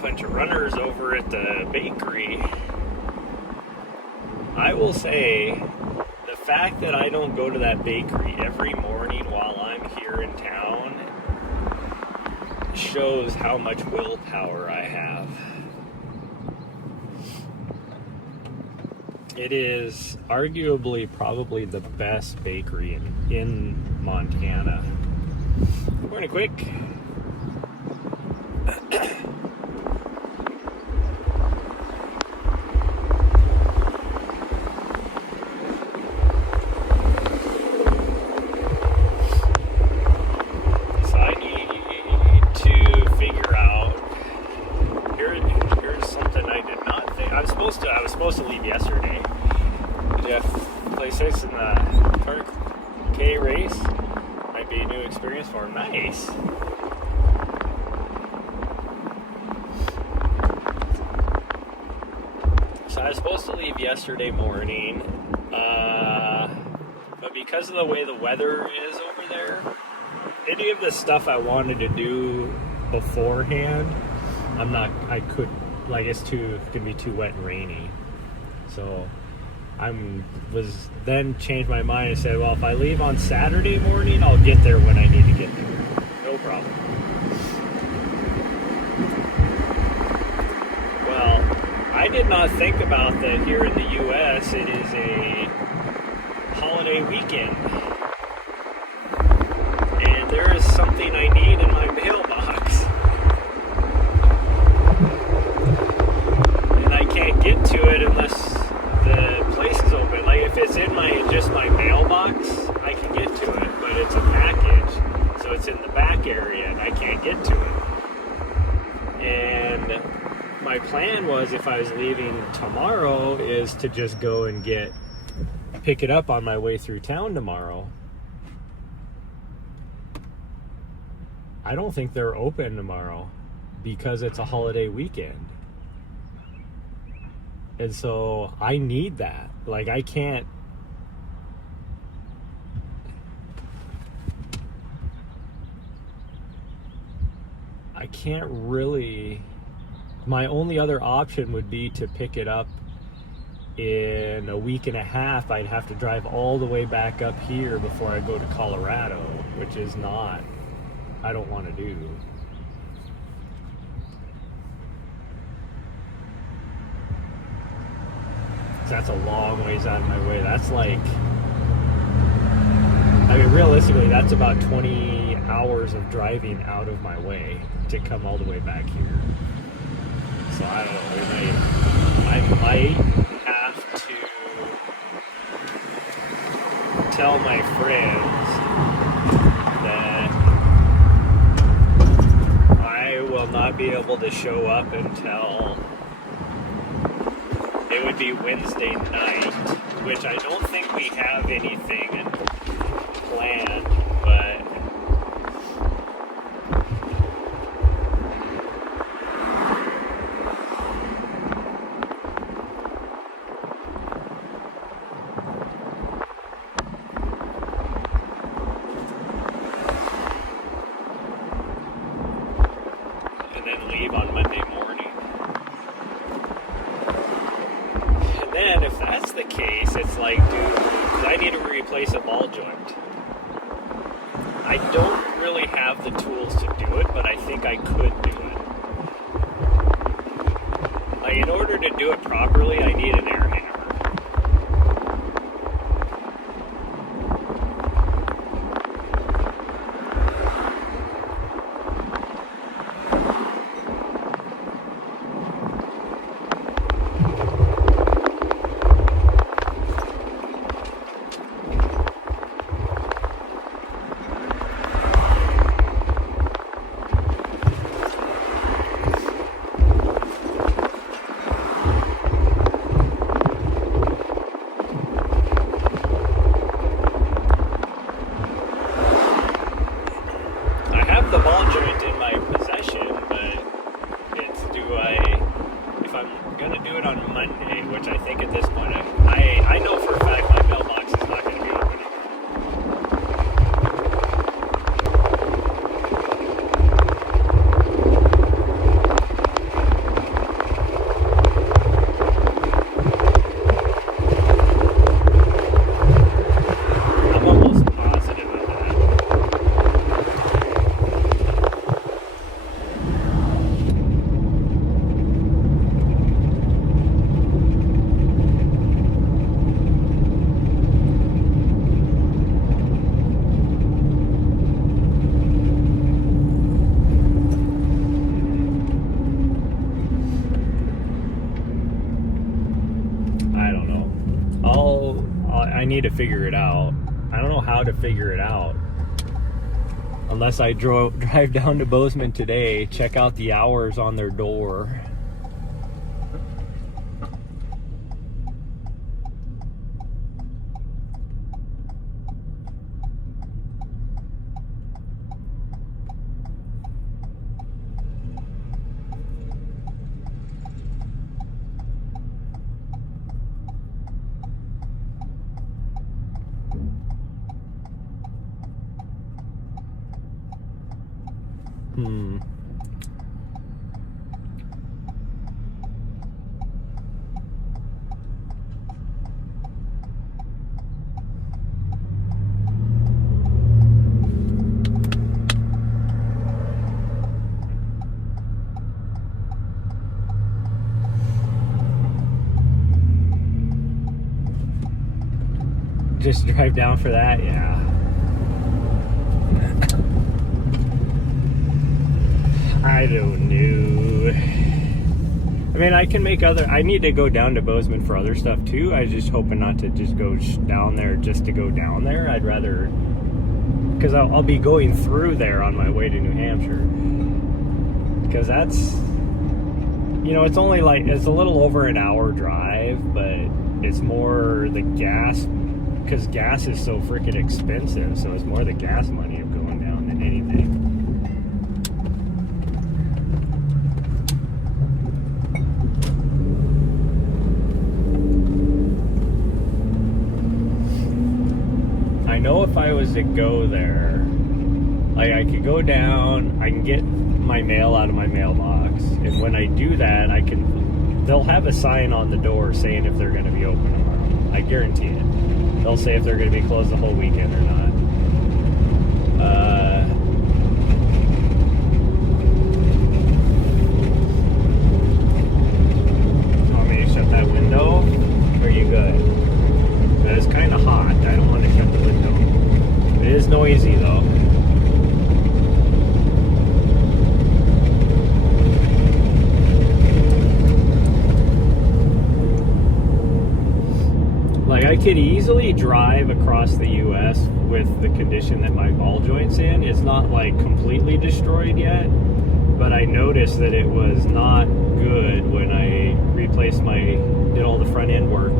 bunch of runners over at the bakery. I will say, the fact that I don't go to that bakery every morning while I'm here in town shows how much willpower I have. It is arguably probably the best bakery in Montana. Good morning, Quick. I was supposed to leave yesterday. Jeff play 6 in the Turk K race. Might be a new experience for him. Nice. So I was supposed to leave yesterday morning, but because of the way the weather is over there, any of the stuff I wanted to do beforehand, it's gonna be too wet and rainy. So was then changed my mind and said, well, if I leave on Saturday morning, I'll get there when I need to get there. No problem. Well, I did not think about that here in the U.S. it is a holiday weekend. And there is something I need in my mailbox. Get to it unless the place is open. Like if it's in my mailbox, I can get to it, but it's a package, so it's in the back area and I can't get to it. And my plan was, if I was leaving tomorrow, is to just go and pick it up on my way through town tomorrow. I don't think they're open tomorrow because it's a holiday weekend. And so I need that. Like, I can't really, my only other option would be to pick it up in a week and a half. I'd have to drive all the way back up here before I go to Colorado, which is not, I don't want to do. That's a long ways out of my way. That's realistically, that's about 20 hours of driving out of my way to come all the way back here. So I don't know, I might have to tell my friends that I will not be able to show up until it would be Wednesday night, which I don't think we have anything planned, but and then leave on Monday morning. And then if that's the case, it's like, dude, I need to replace a ball joint. I don't really have the tools to do it, but I think I could do it. Like, in order to do it properly, I need an air hammer. The ball joint in my possession, but it's if I'm gonna do it on Monday, which I think at this point I know for a fact my mailbox is not gonna be open. I need to figure it out. I don't know how to figure it out. Unless I drive down to Bozeman today, check out the hours on their door. Just drive down for that, yeah. I don't know. I mean, I can make I need to go down to Bozeman for other stuff too. I was just hoping not to just go down there just to go down there. I'd rather, because I'll be going through there on my way to New Hampshire. Because that's, you know, it's only like, it's a little over an hour drive, but it's more the gas, because gas is so freaking expensive, so it's more the gas money of going down than anything. I know if I was to go there, like I could go down, I can get my mail out of my mailbox, and when I do that, they'll have a sign on the door saying if they're going to be open tomorrow. I guarantee it. They'll say if they're going to be closed the whole weekend or not. Want me to shut that window? Or are you good? It's kind of hot. I don't want to shut the window. It is noisy though. Like, I could easily drive across the U.S. with the condition that my ball joint's in. It's not, like, completely destroyed yet, but I noticed that it was not good when I did all the front end work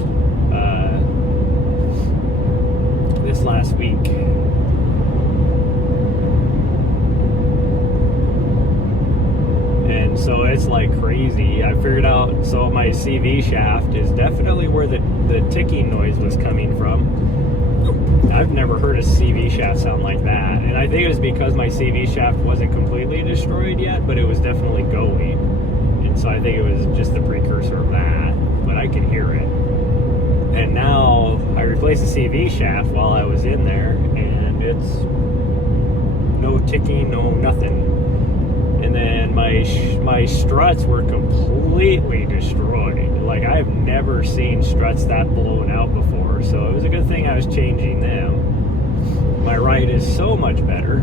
this last week. And so it's like crazy. I figured out, so my CV shaft is definitely where the ticking noise was coming from. I've never heard a CV shaft sound like that. And I think it was because my CV shaft wasn't completely destroyed yet, but it was definitely going. And so I think it was just the precursor of that, but I could hear it. And now I replaced the CV shaft while I was in there, and it's no ticking, no nothing. And then my struts were completely destroyed. Like, I've never seen struts that blown out before, so it was a good thing I was changing them. My right is so much better.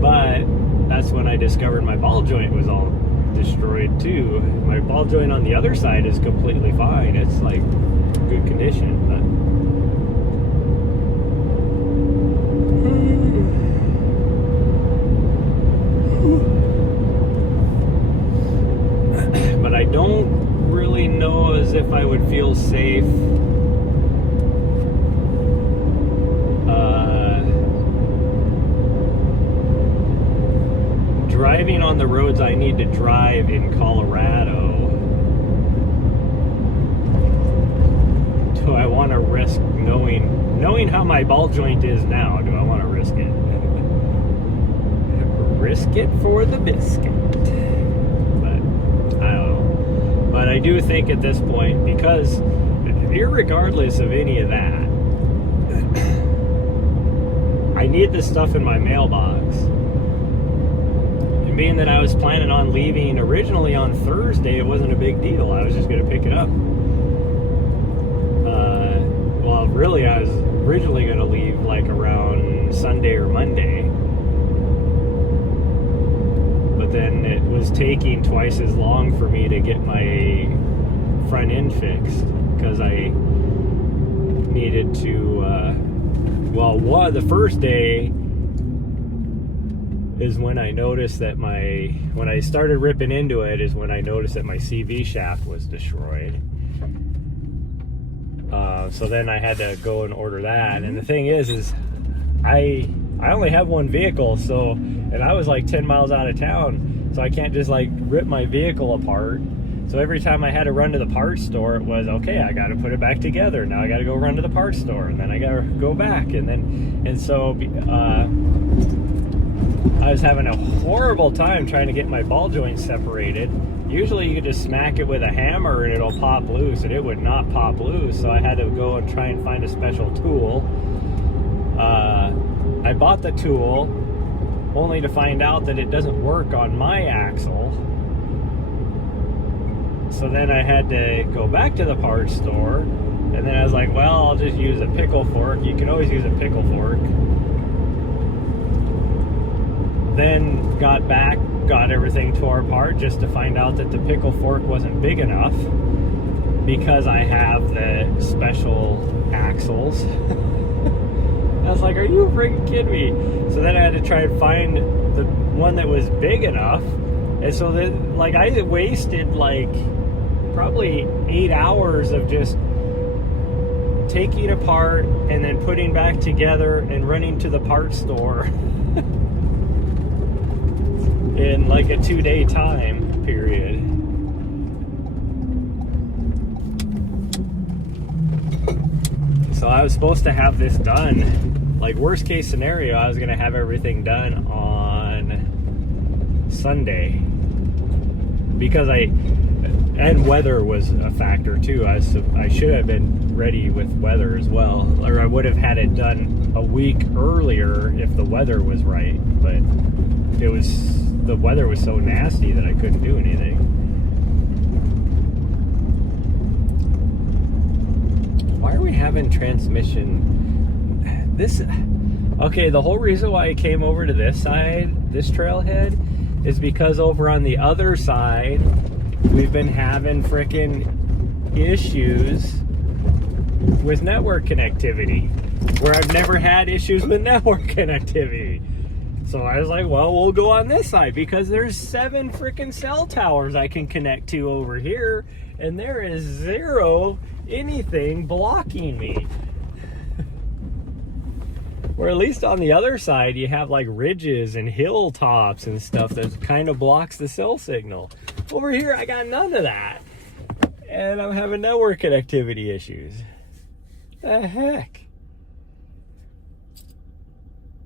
But that's when I discovered my ball joint was all destroyed too. My ball joint on the other side is completely fine. It's like good condition, but I don't really know as if I would feel safe driving on the roads I need to drive in Colorado. Do I want to risk knowing how my ball joint is now? Do I want to risk it? Risk it for the biscuit. But I do think at this point, because irregardless of any of that, I need this stuff in my mailbox. And being that I was planning on leaving originally on Thursday, it wasn't a big deal. I was just going to pick it up. Well, really, I was originally going to leave like around Sunday or Monday. Then it was taking twice as long for me to get my front end fixed. because I needed to, the first day is when I noticed that when I started ripping into it is when I noticed that my CV shaft was destroyed. So then I had to go and order that. And the thing is I only have one vehicle, and I was like 10 miles out of town, so I can't just like rip my vehicle apart. So every time I had to run to the parts store, it was, okay, I got to put it back together. Now I got to go run to the parts store, and then I got to go back. So I was having a horrible time trying to get my ball joints separated. Usually you could just smack it with a hammer and it'll pop loose, and it would not pop loose. So I had to go and try and find a special tool. I bought the tool only to find out that it doesn't work on my axle. So then I had to go back to the parts store, and then I was like, well, I'll just use a pickle fork. You can always use a pickle fork. Then got back, got everything tore apart just to find out that the pickle fork wasn't big enough because I have the special axles. I was like, are you freaking kidding me? So then I had to try and find the one that was big enough. And so then, like, I wasted like probably 8 hours of just taking apart and then putting back together and running to the parts store in like a 2-day time period. So I was supposed to have this done, like worst case scenario, I was going to have everything done on Sunday, because and weather was a factor too. I should have been ready with weather as well, or I would have had it done a week earlier if the weather was right, but the weather was so nasty that I couldn't do anything. Why are we having transmission? The whole reason why I came over to this side, this trailhead, is because over on the other side, we've been having frickin' issues with network connectivity, where I've never had issues with network connectivity. So I was like, well, we'll go on this side because there's 7 freaking cell towers I can connect to over here, and there is 0 anything blocking me. Or at least on the other side, you have like ridges and hilltops and stuff that kind of blocks the cell signal. Over here, I got none of that, and I'm having network connectivity issues. The heck?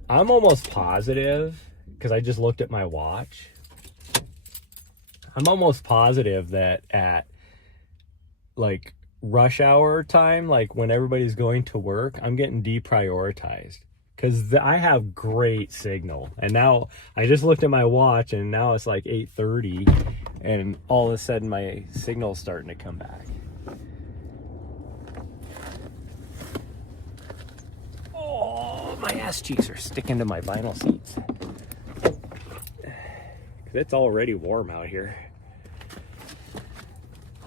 I'm almost positive, because I just looked at my watch, I'm almost positive that at like rush hour time, like when everybody's going to work, I'm getting deprioritized, because I have great signal. And now I just looked at my watch, and now it's like 8:30, and all of a sudden my signal's starting to come back. My ass cheeks are sticking to my vinyl seats. It's already warm out here.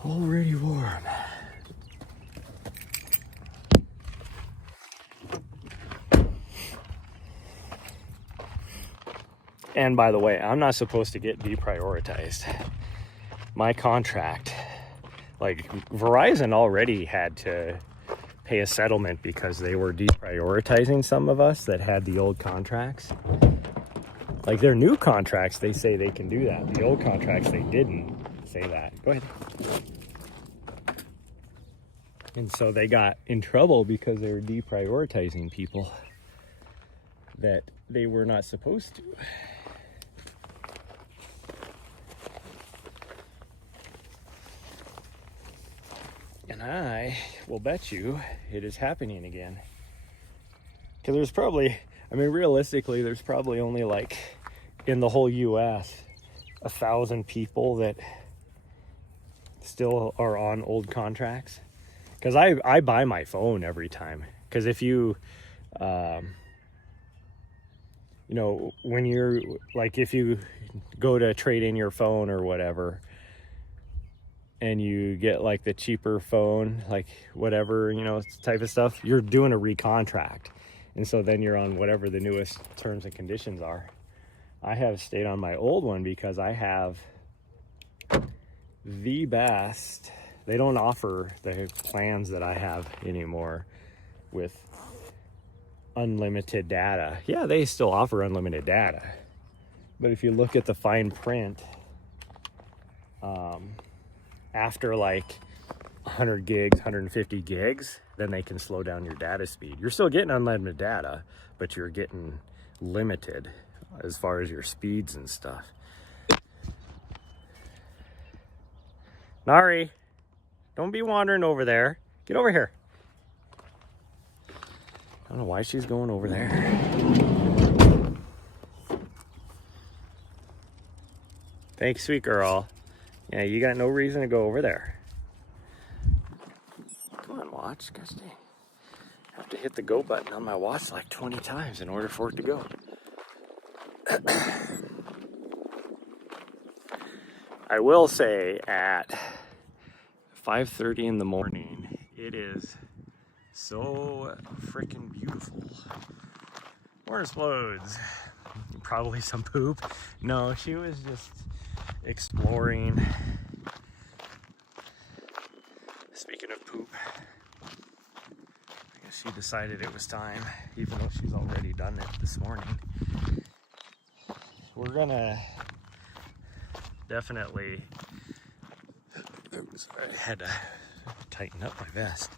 Already warm. And by the way, I'm not supposed to get deprioritized. My contract, like Verizon already had to pay a settlement because they were deprioritizing some of us that had the old contracts. Like their new contracts, they say they can do that. The old contracts, they didn't say that. Go ahead. And so they got in trouble because they were deprioritizing people that they were not supposed to. And I will bet you it is happening again. Because there's probably, realistically, there's probably only like in the whole US 1,000 people that still are on old contracts. Because I buy my phone every time. Because if you, when you're like, if you go to trade in your phone or whatever, and you get like the cheaper phone, like whatever, you know, type of stuff, you're doing a recontract. And so then you're on whatever the newest terms and conditions are. I have stayed on my old one because I have the best. They don't offer the plans that I have anymore with unlimited data. Yeah, they still offer unlimited data. But if you look at the fine print, after like 100 gigs, 150 gigs, then they can slow down your data speed. You're still getting unlimited data, but you're getting limited as far as your speeds and stuff. Nahri, don't be wandering over there. Get over here. I don't know why she's going over there. Thanks, sweet girl. Yeah, you got no reason to go over there. Come on, watch. Gosh dang. I have to hit the go button on my watch like 20 times in order for it to go. I will say at 5:30 in the morning, it is so freaking beautiful. More explodes. Probably some poop. No, she was just exploring. Speaking of poop, I guess she decided it was time, even though she's already done it this morning. We're gonna definitely, oops, I had to tighten up my vest.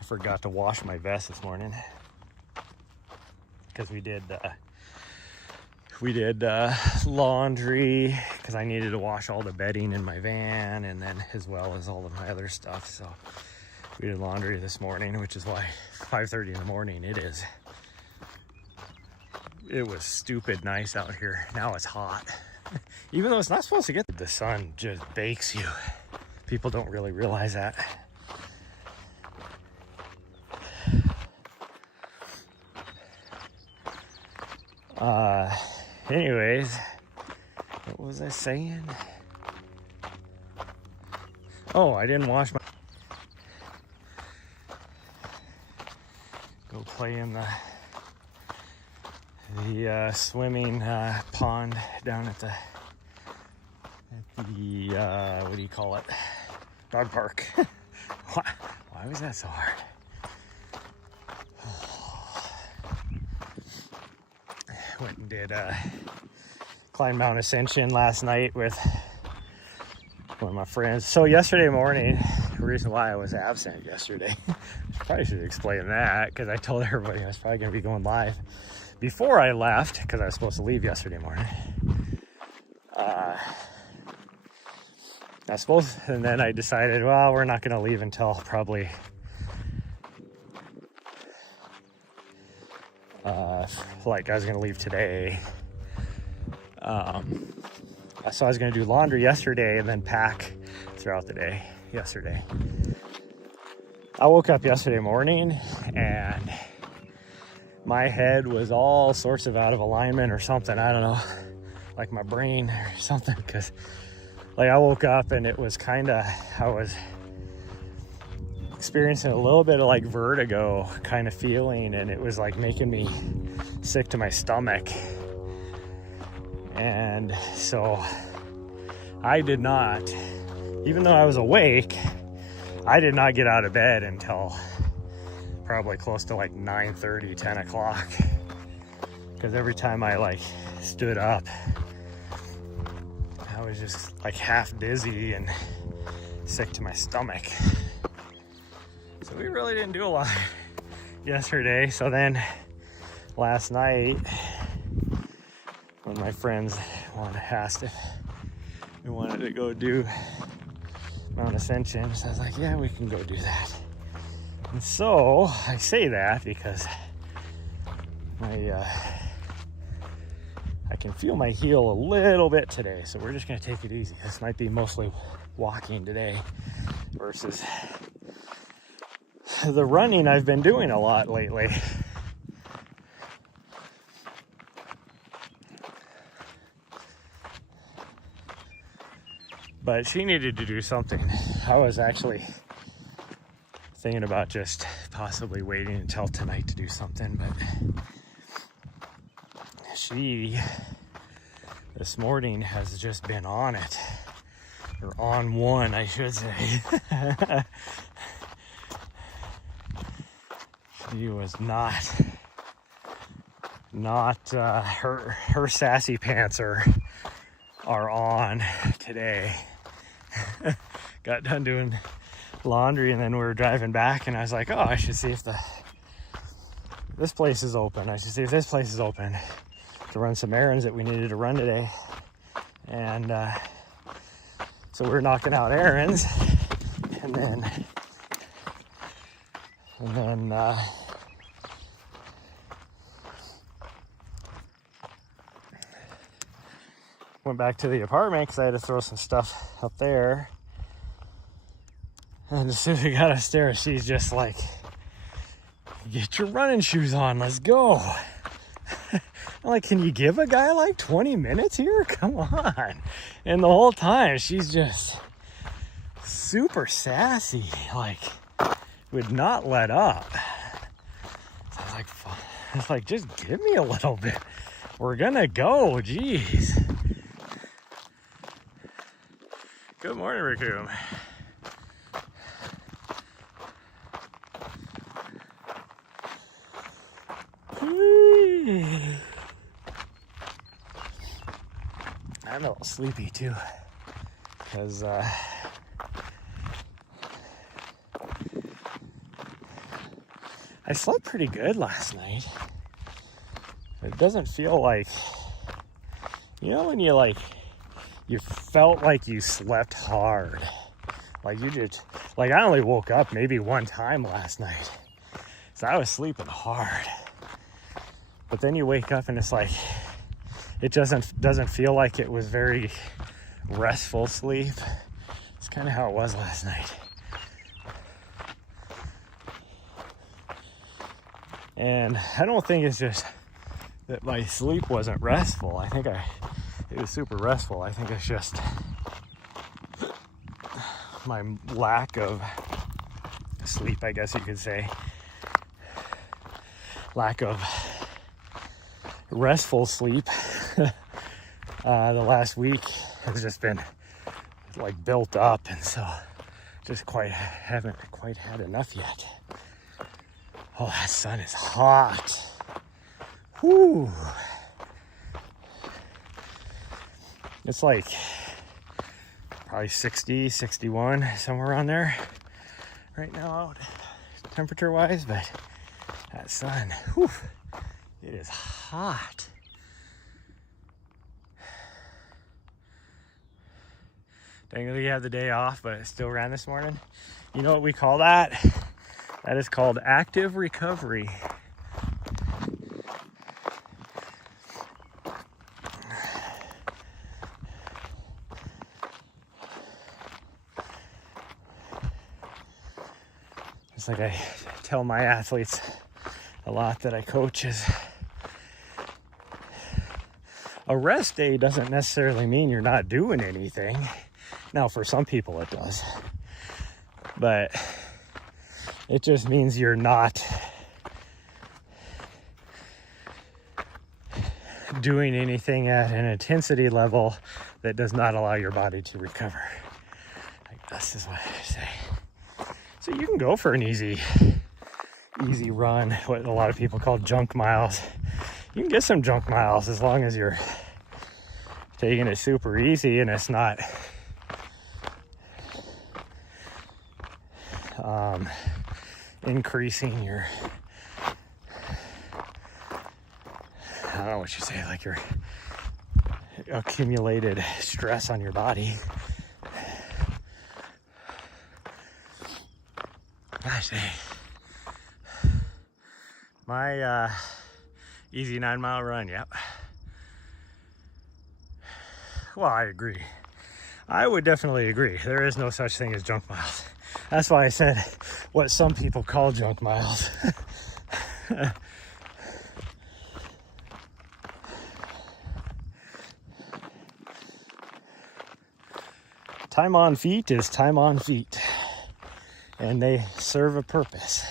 I forgot to wash my vest this morning because we did laundry because I needed to wash all the bedding in my van, and then as well as all of my other stuff. So we did laundry this morning, which is why 5:30 in the morning it is. It was stupid nice out here. Now it's hot. Even though it's not supposed to get, the sun just bakes you. People don't really realize that. Anyways, what was I saying? Oh, I didn't wash my... Go play in the swimming pond down at the what do you call it? Dog park. Why was that so hard? Went and did climb Mount Ascension last night with one of my friends. So yesterday morning, the reason why I was absent yesterday, probably should explain that, because I told everybody I was probably going to be going live before I left, because I was supposed to leave yesterday morning. And then I decided, well, we're not going to leave until probably like I was going to leave today. So I was going to do laundry yesterday and then pack throughout the day yesterday. I woke up yesterday morning and my head was all sorts of out of alignment or something. I don't know, like my brain or something, because like I woke up and it was kind of, I was experiencing a little bit of like vertigo kind of feeling, and it was like making me sick to my stomach. And so I did not, even though I was awake, I did not get out of bed until probably close to like 9:30, 10 o'clock. Because every time I like stood up, I was just like half dizzy and sick to my stomach. So we really didn't do a lot yesterday. So then last night, when my friends asked if we wanted to go do Mount Ascension, so I was like, yeah, we can go do that. And so I say that because I can feel my heel a little bit today, so we're just gonna take it easy. This might be mostly walking today versus the running I've been doing a lot lately. But she needed to do something. I was actually thinking about just possibly waiting until tonight to do something, but she this morning has just been on it, or on one, I should say. She was not her sassy pants are on today. Got done doing laundry and then we were driving back and I was like, oh, I should see if this place is open. I should see if this place is open to run some errands that we needed to run today. And so we were knocking out errands and then went back to the apartment because I had to throw some stuff up there. And as soon as we got upstairs, she's just like, get your running shoes on, let's go. I'm like, can you give a guy like 20 minutes here? Come on. And the whole time, she's just super sassy, like, would not let up. So I was like, just give me a little bit. We're gonna go, jeez. Good morning, Raccoon. I'm a little sleepy too, because I slept pretty good last night. It doesn't feel like, you know, when you felt like you slept hard. Like you just, like I only woke up maybe one time last night. So I was sleeping hard. But then you wake up and it's like, it doesn't feel like it was very restful sleep. It's kind of how it was last night. And I don't think it's just that my sleep wasn't restful. I think it was super restful. I think it's just my lack of sleep, I guess you could say. Lack of restful sleep. The last week has just been like built up, and so just haven't quite had enough yet. Oh, that sun is hot. Whew. It's like probably 60, 61, somewhere around there right now, temperature wise, but that sun, whew, it is hot. Technically you have the day off, but it still ran this morning. You know what we call that? That is called active recovery. It's like I tell my athletes a lot that I coach is a rest day doesn't necessarily mean you're not doing anything. Now, for some people it does, but it just means you're not doing anything at an intensity level that does not allow your body to recover. Like, this is what I say. So you can go for an easy run, what a lot of people call junk miles. You can get some junk miles as long as you're taking it super easy and it's not increasing your, I don't know what you say, like your accumulated stress on your body. Gosh, my easy 9-mile run, yep. Well, I agree. I would definitely agree. There is no such thing as junk miles. That's why I said what some people call junk miles. time on feet is time on feet, and they serve a purpose.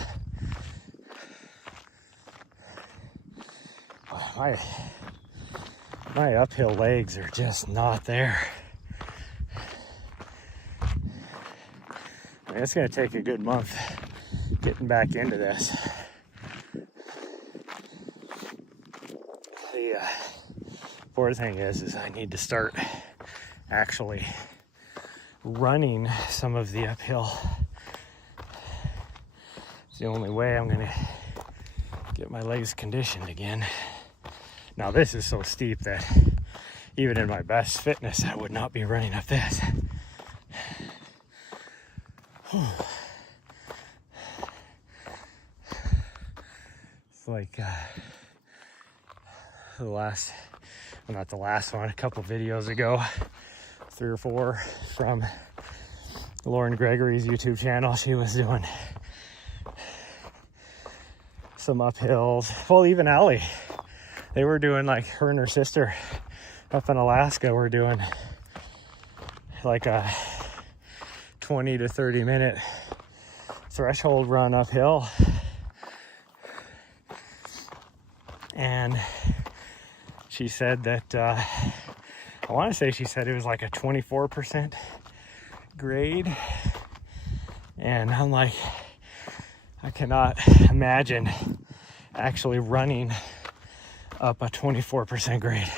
My uphill legs are just not there. I mean, it's going to take a good month getting back into this. The fourth thing is I need to start actually running some of the uphill. It's the only way I'm going to get my legs conditioned again. Now this is so steep that even in my best fitness, I would not be running up this. It's like not the last one, a couple videos ago, 3 or 4 from Lauren Gregory's YouTube channel. She was doing some uphills. Well, even Allie, they were doing, like, her and her sister up in Alaska were doing like a 20 to 30 minute threshold run uphill. And she said that, I want to say she said it was like a 24% grade. And I'm like, I cannot imagine actually running up a 24% grade.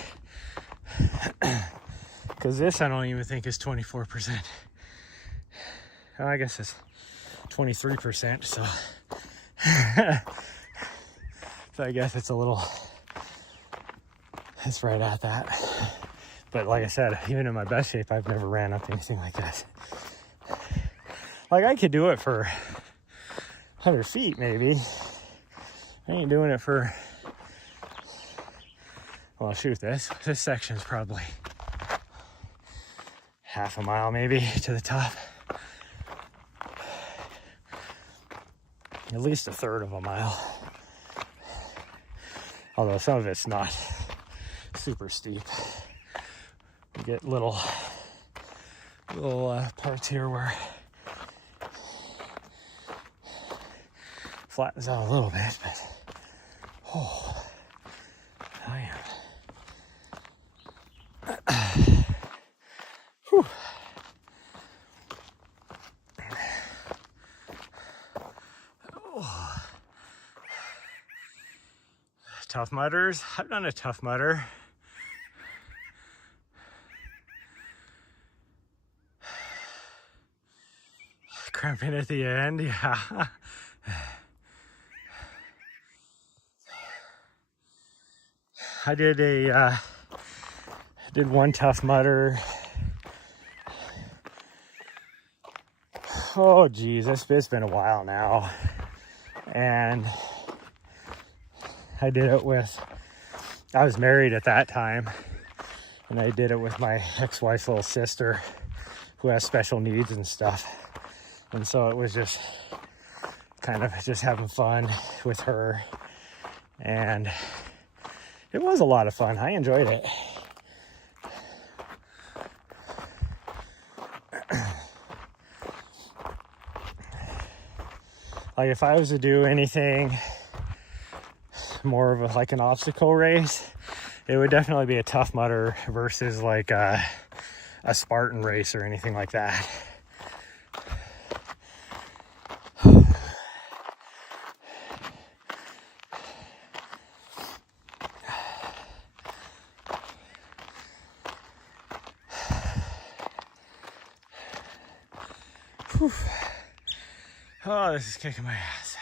Because this I don't even think is 24%. I guess it's 23%, so so I guess it's right at that. But like I said, even in my best shape, I've never ran up anything like this. Like, I could do it for 100 feet maybe. I ain't doing it for, well, shoot, this section's probably half a mile maybe to the top. At least a third of a mile. Although some of it's not super steep. You get little parts here where flattens out a little bit, but I am. Whew. Tough mudders. I've done a tough mudder. Cramping at the end, yeah. I did one tough mudder. Oh geez, it's been a while now. And I did it I was married at that time, and I did it with my ex-wife's little sister who has special needs and stuff. And so it was just kind of just having fun with her, and it was a lot of fun. I enjoyed it. Like, if I was to do anything more of like an obstacle race, it would definitely be a tough mudder versus like a Spartan race or anything like that. Whew. Oh, this is kicking my ass.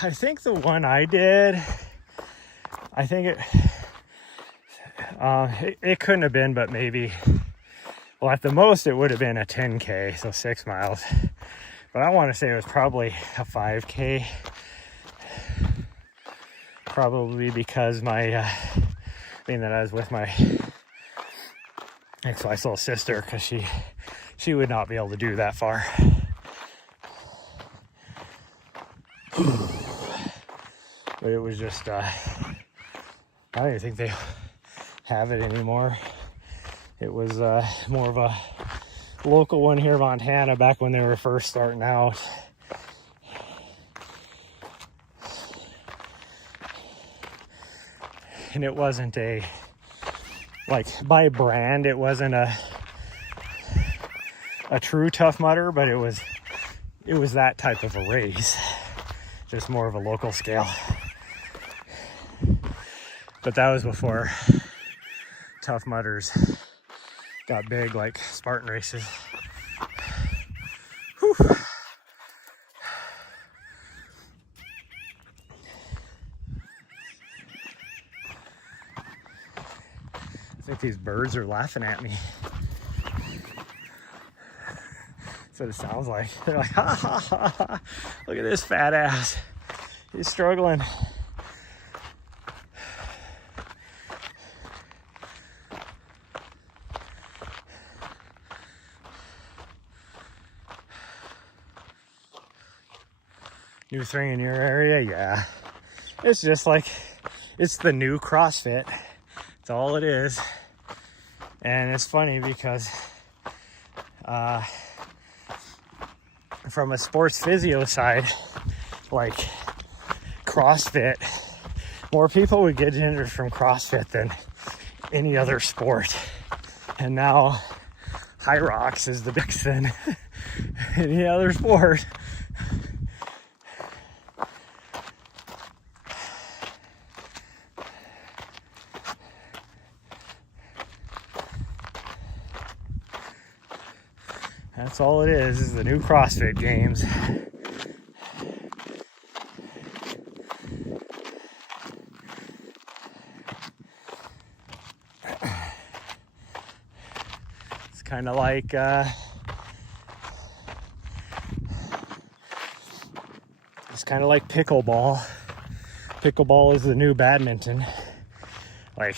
I think the one I did, I think it couldn't have been, but maybe, well, at the most it would have been a 10K, so 6 miles. But I want to say it was probably a 5K. Probably because being that I was with my ex-wife's little sister, because she would not be able to do that far. But it was just, I don't even think they have it anymore. It was more of a local one here in Montana back when they were first starting out. And it wasn't a, like, by brand, it wasn't a true Tough Mudder, but it was that type of a race, just more of a local scale. But that was before Tough Mudders got big like Spartan races. Whew. I think these birds are laughing at me. That's what it sounds like. They're like, ha ha ha ha, look at this fat ass. He's struggling. New thing in your area? Yeah. It's just like, it's the new CrossFit. That's all it is. And it's funny because from a sports physio side, like CrossFit, more people would get injured from CrossFit than any other sport. And now High Rocks is the biggest than any other sport. That's all it is the new CrossFit Games. It's kind of like pickleball. Pickleball is the new badminton. Like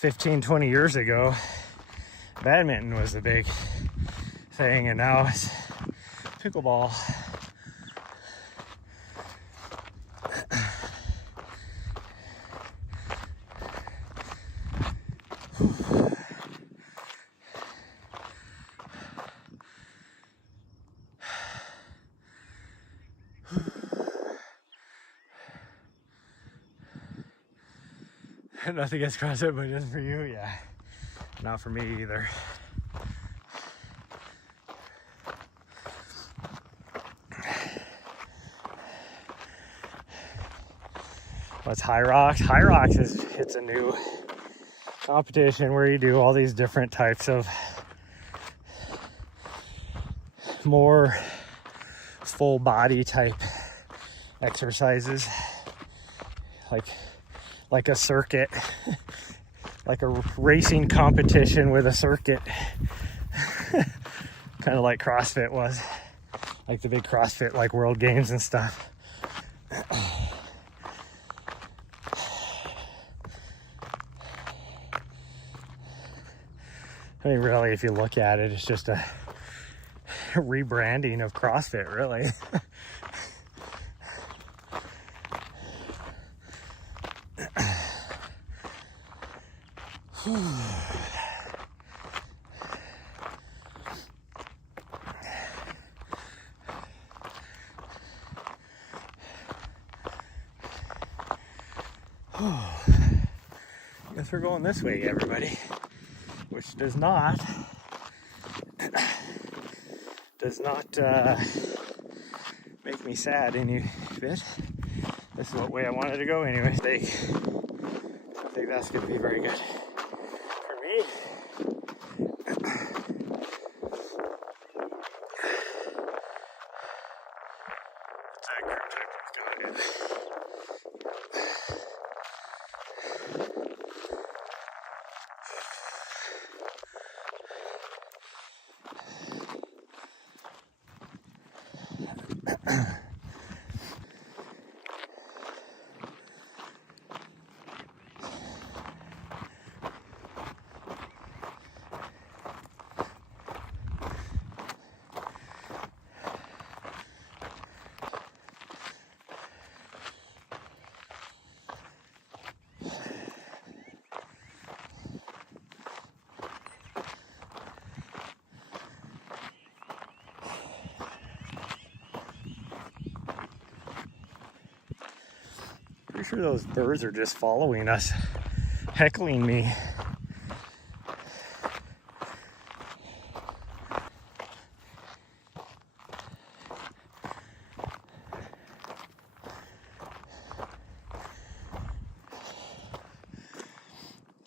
15-20 years ago, badminton was the big thing, and now it's pickleball. Nothing against CrossFit, but just for you, yeah. Not for me either. What's High Rocks? High Rocks it's a new competition where you do all these different types of more full body type exercises, like a circuit, like a racing competition with a circuit. Kind of like CrossFit was, like the big CrossFit like World Games and stuff. I mean, really, if you look at it, it's just a rebranding of CrossFit, really. Guess we're going this way, everybody. Which does not make me sad any bit. This is what way I wanted to go anyway. I think that's going to be very good for me. sure those birds are just following us, heckling me.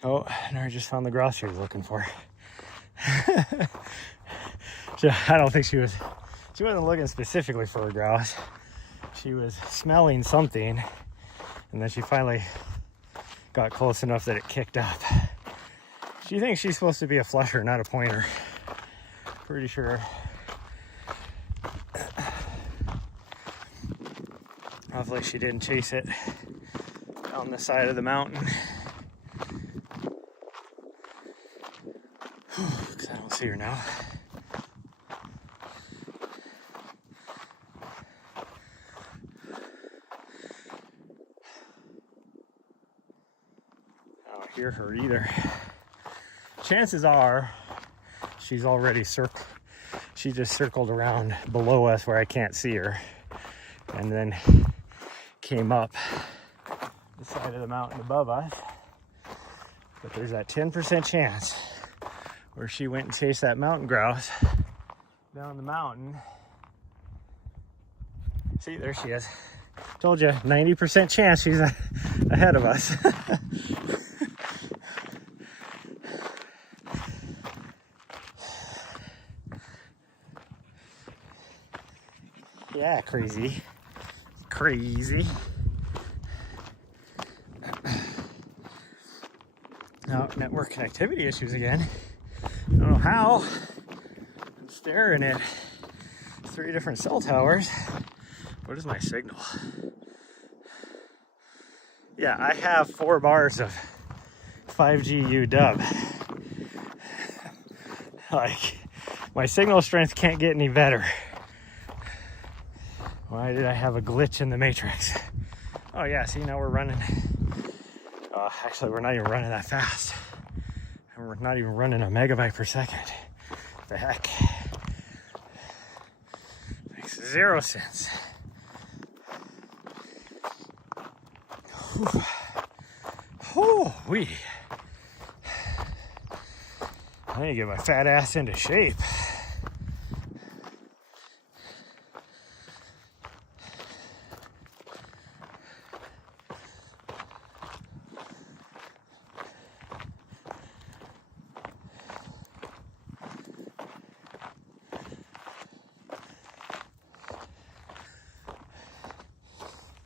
Oh, Nahri just found the grouse she was looking for. I don't think she wasn't looking specifically for a grouse. She was smelling something, and then she finally got close enough that it kicked up. She thinks she's supposed to be a flusher, not a pointer. Pretty sure. Hopefully she didn't chase it down the side of the mountain. Because I don't see her now. I don't hear her either. Chances are she's already she just circled around below us where I can't see her, and then came up the side of the mountain above us. But there's that 10% chance where she went and chased that mountain grouse down the mountain. See, there she is. Told you, 90% chance she's ahead of us. Yeah, crazy. Now, network connectivity issues again. I don't know how. I'm staring at 3 different cell towers. What is my signal? Yeah, I have 4 bars of 5G UW. Like, my signal strength can't get any better. Why did I have a glitch in the matrix? Oh yeah, see, now we're running. Actually, we're not even running that fast. And we're not even running a megabyte per second. What the heck? Makes 0 sense. Whoo-wee. I need to get my fat ass into shape.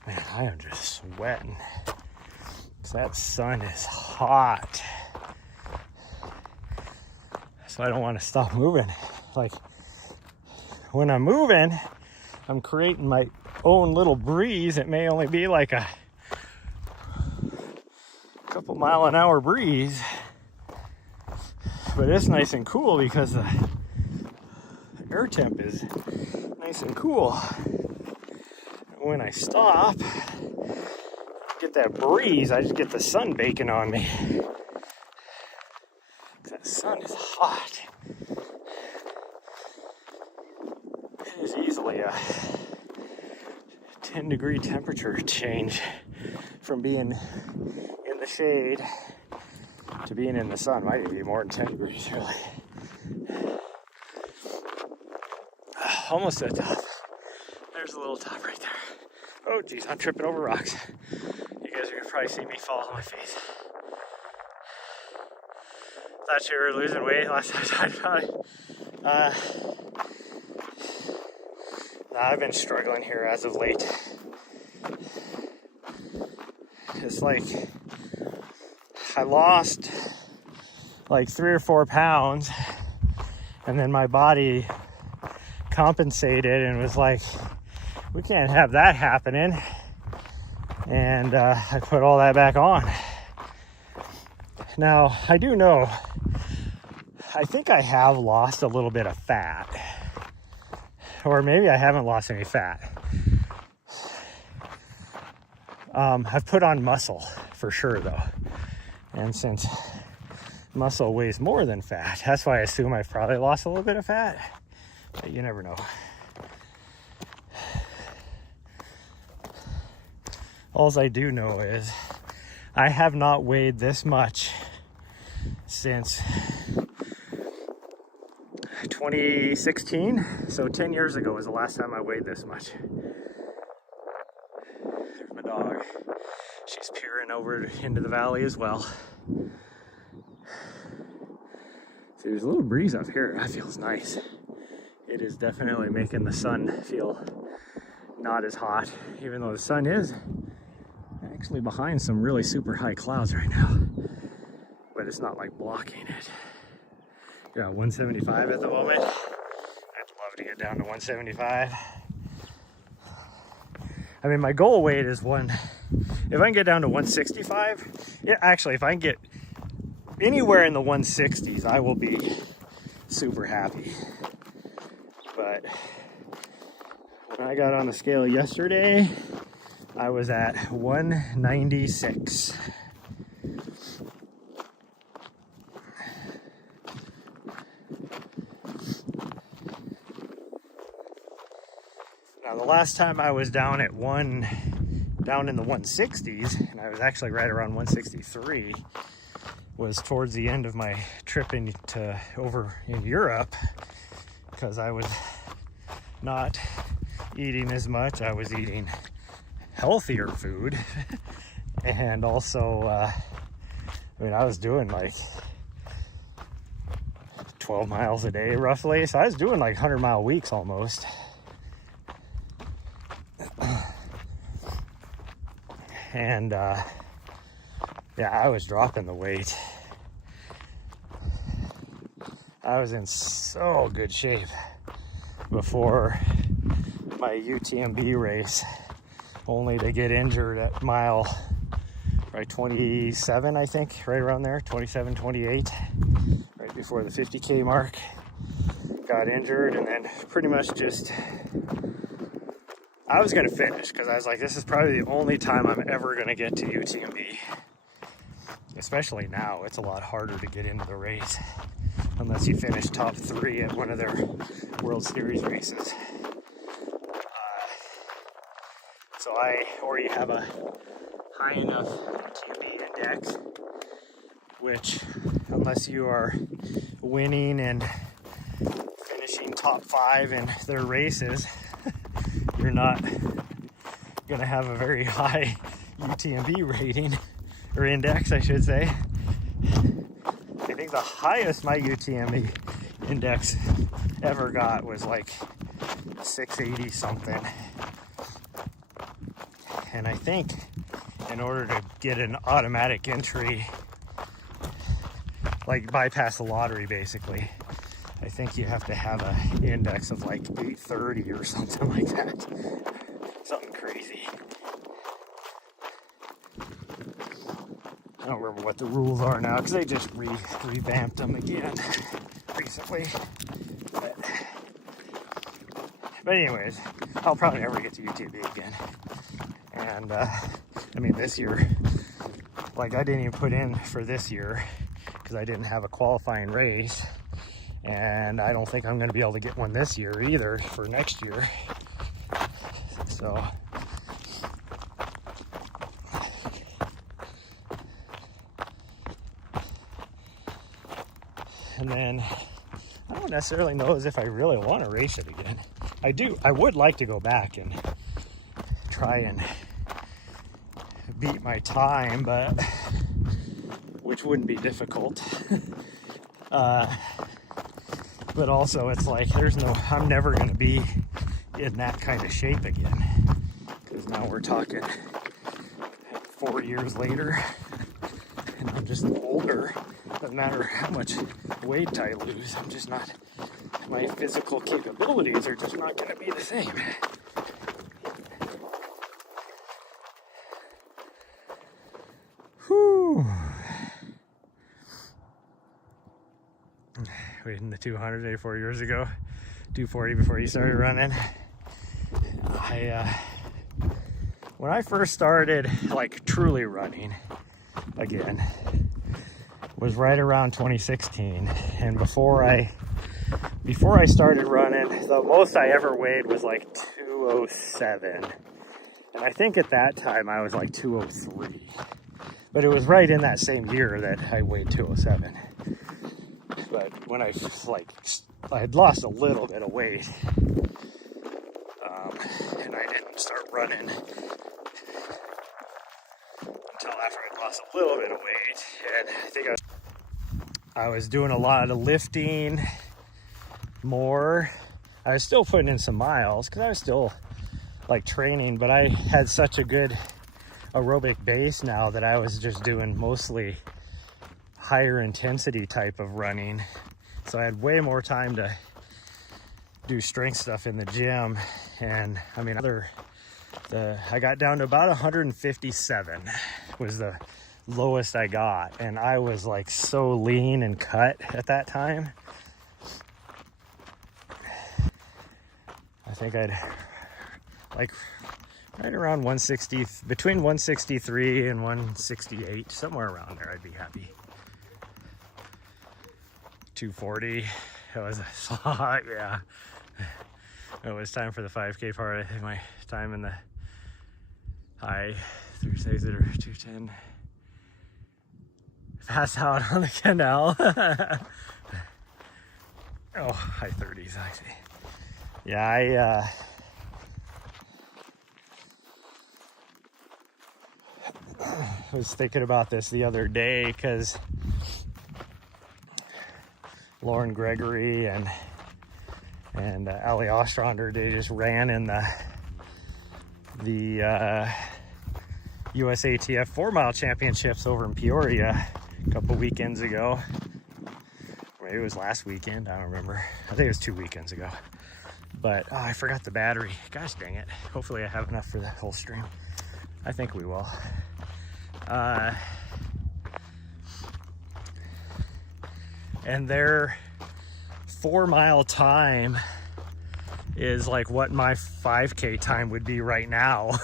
Man, I am just sweating. Because that sun is hot. So I don't want to stop moving. Like, when I'm moving, I'm creating my own little breeze. It may only be like a couple mile-an-hour breeze. But it's nice and cool because the air temp is nice and cool. When I stop, get that breeze, I just get the sun baking on me. That sun is hot. It is easily a 10-degree temperature change from being in the shade to being in the sun. Might even be more than 10 degrees, really. Almost at the top. There's a little top right there. Oh, geez, I'm tripping over rocks. You guys are going to probably see me fall on my face. Thought you were losing weight last time I talked about it. I've been struggling here as of late. It's like I lost like 3 or 4 pounds, and then my body compensated and was like, we can't have that happening, and I put all that back on. Now, I do know, I think I have lost a little bit of fat, or maybe I haven't lost any fat. I've put on muscle for sure though, and since muscle weighs more than fat, that's why I assume I've probably lost a little bit of fat, but you never know. All I do know is I have not weighed this much since 2016. So 10 years ago was the last time I weighed this much. There's my dog. She's peering over into the valley as well. See, there's a little breeze up here. That feels nice. It is definitely making the sun feel not as hot, even though the sun is actually behind some really super high clouds right now. But it's not like blocking it. You're at 175 at the moment. I'd love to get down to 175. I mean, my goal weight is if I can get down to 165, yeah, actually, if I can get anywhere in the 160s, I will be super happy. But when I got on the scale yesterday, I was at 196. Now, the last time I was down in the 160s, and I was actually right around 163, was towards the end of my trip over in Europe, because I was not eating as much. I was eating healthier food, and also I was doing like 12 miles a day roughly, so I was doing like 100-mile weeks almost. And yeah, I was dropping the weight. I was in so good shape before my UTMB race, only to get injured at mile 27, I think, right around there, 27, 28, right before the 50K mark. Got injured, and then pretty much just, I was going to finish because I was like, this is probably the only time I'm ever going to get to UTMB. Especially now, it's a lot harder to get into the race unless you finish top 3 at one of their World Series races. Or you have a high enough UTMB index, which, unless you are winning and finishing top 5 in their races, you're not going to have a very high UTMB rating, or index, I should say. I think the highest my UTMB index ever got was like 680 something. And I think in order to get an automatic entry, like bypass the lottery basically, I think you have to have an index of like 830 or something like that. Something crazy. I don't remember what the rules are now because they just revamped them again recently. But anyways, I'll probably never get to UTMB again. And I mean, this year, like, I didn't even put in for this year because I didn't have a qualifying race, and I don't think I'm going to be able to get one this year either for next year. So and then I don't necessarily know as if I really want to race it again. I would like to go back and try and beat my time, but which wouldn't be difficult. But also it's like I'm never going to be in that kind of shape again, because now we're talking 4 years later and I'm just older. Doesn't matter how much weight I lose, I'm just not, my physical capabilities are just not going to be the same. Whew. Waiting the 200 84 years ago, 240 before you started running. When I first started like truly running again was right around 2016, and before I started running, the most I ever weighed was like 207, And I think at that time I was like 203. But it was right in that same year that I weighed 207. But when I had lost a little bit of weight, and I didn't start running until after I'd lost a little bit of weight. And I think I was doing a lot of lifting more. I was still putting in some miles because I was still like training, but I had such a good aerobic base now that I was just doing mostly higher intensity type of running. So I had way more time to do strength stuff in the gym. And I mean, I got down to about 157 was the lowest I got. And I was like so lean and cut at that time. I think I'd like right around 160, between 163 and 168, somewhere around there, I'd be happy. 240, it was a lot, yeah. It was time for the 5K part. I think my time in the high 36 or 210. Pass out on the canal. Oh, high 30s actually. Yeah, I was thinking about this the other day because Lauren Gregory and Ali Ostrander, they just ran in the USATF 4-mile championships over in Peoria a couple weekends ago. Maybe it was last weekend, I don't remember. I think it was 2 weekends ago. But I forgot the battery. Gosh dang it. Hopefully I have enough for the whole stream. I think we will. And their 4-mile time is like what my 5K time would be right now.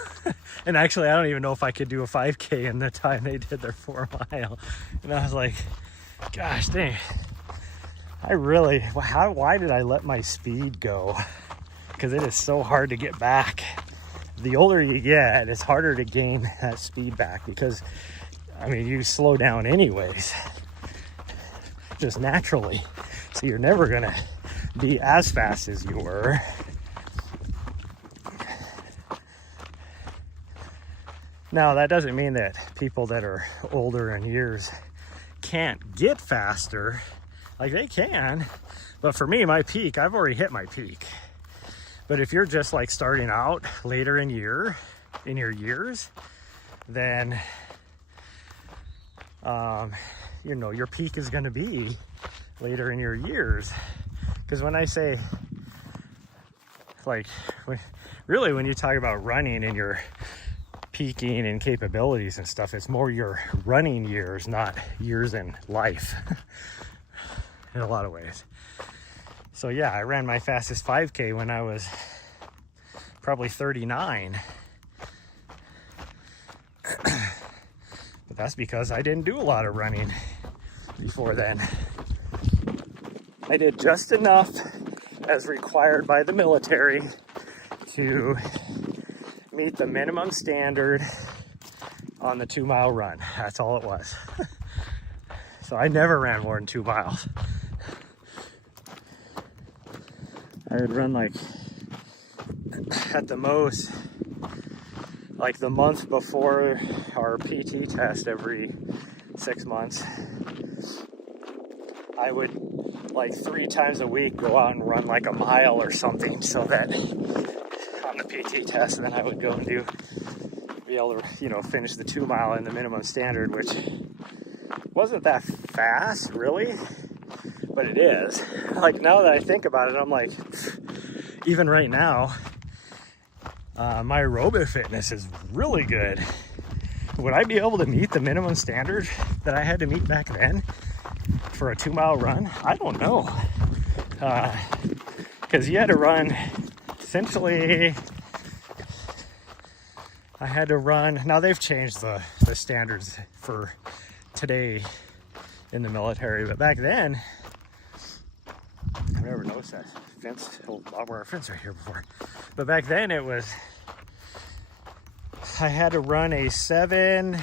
And actually, I don't even know if I could do a 5K in the time they did their 4-mile. And I was like, gosh dang, why did I let my speed go? Because it is so hard to get back. The older you get, it's harder to gain that speed back because, I mean, you slow down anyways, just naturally. So you're never gonna be as fast as you were. Now, that doesn't mean that people that are older in years can't get faster. Like, they can. But for me, my peak, I've already hit my peak. But if you're just like starting out later in your years, then you know, your peak is going to be later in your years. Because when I say, like, really when you talk about running and your peaking and capabilities and stuff, it's more your running years, not years in life. In a lot of ways. So yeah, I ran my fastest 5K when I was probably 39. But that's because I didn't do a lot of running before then. I did just enough as required by the military to meet the minimum standard on the 2-mile run. That's all it was. So I never ran more than 2 miles. I would run like at the most like the month before our PT test every 6 months. I would like 3 times a week go out and run like a mile or something so that on the PT test, then I would go and be able to, you know, finish the 2 mile in the minimum standard, which wasn't that fast really, but it is. Like, now that I think about it, I'm like, even right now, my aerobic fitness is really good. Would I be able to meet the minimum standard that I had to meet back then for a 2-mile run? I don't know. Because you had to run, essentially, I had to run, now they've changed the standards for today in the military, but back then, I've never noticed that fence, old barbed wire fence right here before. But back then it was, I had to run a 7,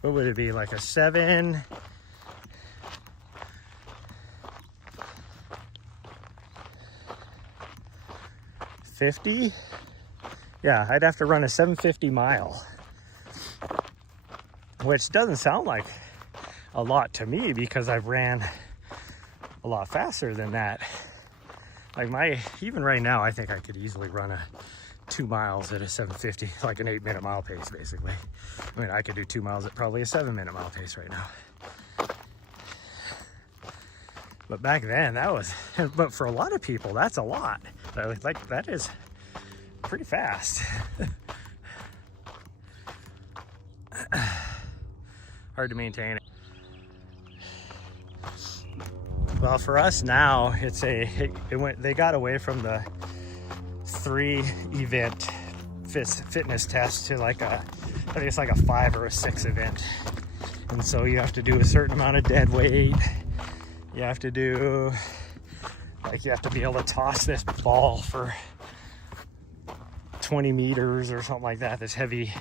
what would it be, like a 750. Yeah, I'd have to run a 750 mile, which doesn't sound like a lot to me because I've ran a lot faster than that. Like even right now, I think I could easily run a 2 miles at a 750, like an 8-minute mile pace, basically. I mean, I could do 2 miles at probably a 7-minute mile pace right now. But back then, but for a lot of people, that's a lot. Like, that is pretty fast. Hard to maintain. Well, for us now, they got away from the 3-event fitness test to like I think it's like a 5 or a 6 event. And so you have to do a certain amount of dead weight. You have to do, like, you have to be able to toss this ball for 20 meters or something like that, this heavy,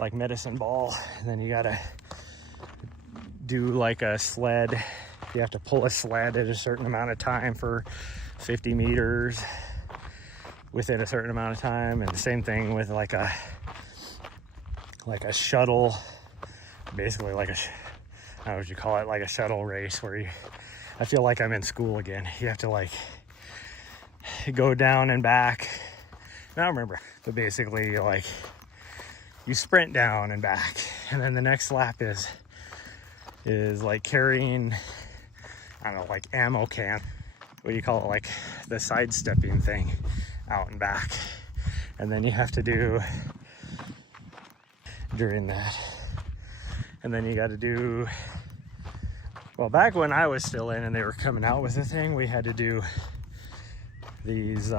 like, medicine ball. And then you gotta do like a sled. You have to pull a sled at a certain amount of time for 50 meters within a certain amount of time. And the same thing with like a shuttle, basically like I don't know what you call it, like a shuttle race where I feel like I'm in school again. You have to like go down and back. I don't remember, but basically like you sprint down and back, and then the next lap is like carrying, I don't know, like ammo can, what do you call it, like the sidestepping thing out and back. And then you have to do during that. And then you got to do, well, back when I was still in and they were coming out with the thing, we had to do these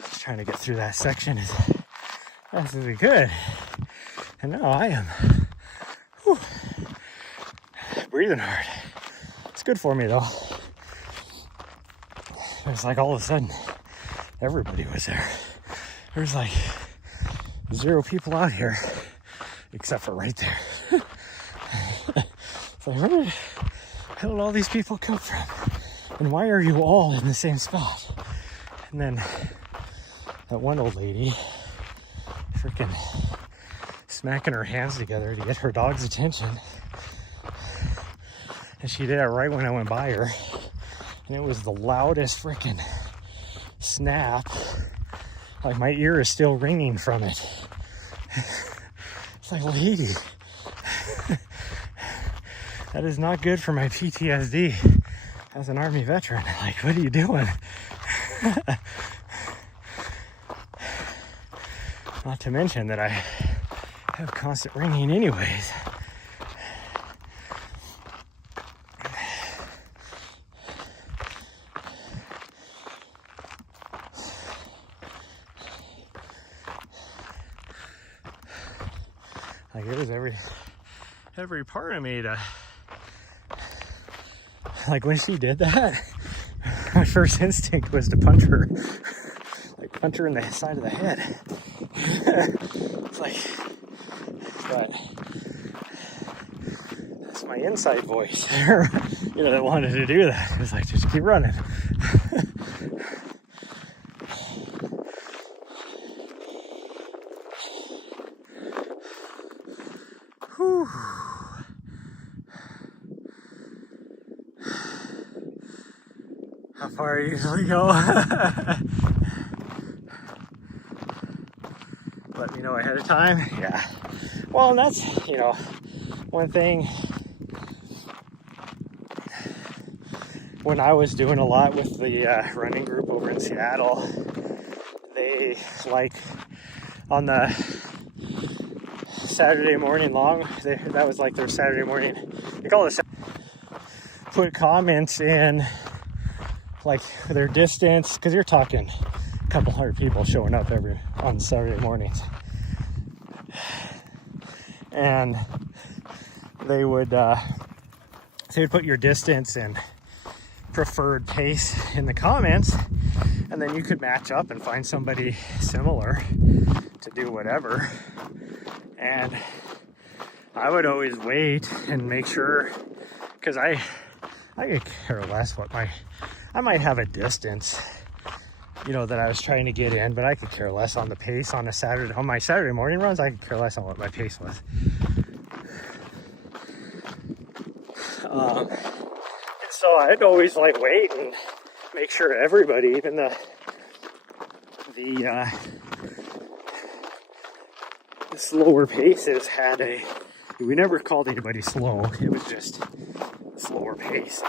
just trying to get through that section as fast as we could. And now I am breathing hard. It's good for me though. It's like all of a sudden everybody was there. There's like 0 people out here except for right there. It's like, where the hell did all these people come from? And why are you all in the same spot? And then that one old lady freaking smacking her hands together to get her dog's attention. And she did it right when I went by her. And it was the loudest freaking snap. Like my ear is still ringing from it. It's like, lady, that is not good for my PTSD as an Army veteran. Like, what are you doing? Not to mention that I have constant ringing anyways. Like, it was every part of me to, like, when she did that, my first instinct was to punch her, like punch her in the side of the head. It's like, but that's my inside voice there, you know, that wanted to do that. It was like, just keep running. Whew. How far I usually go. Let me know ahead of time. Yeah. Well, and that's, you know, one thing when I was doing a lot with the running group over in Seattle, they, like, on the Saturday morning long, that was like their Saturday morning, they call it, put comments in, like, their distance, because you're talking couple hundred people showing up on Saturday mornings. And they would put your distance and preferred pace in the comments, and then you could match up and find somebody similar to do whatever. And I would always wait and make sure, because I could care less what I might have a distance, you know, that I was trying to get in, but I could care less on the pace on my Saturday morning runs. I could care less on what my pace was. And so I'd always like wait and make sure everybody, even the slower paces we never called anybody slow. It was just slower pace.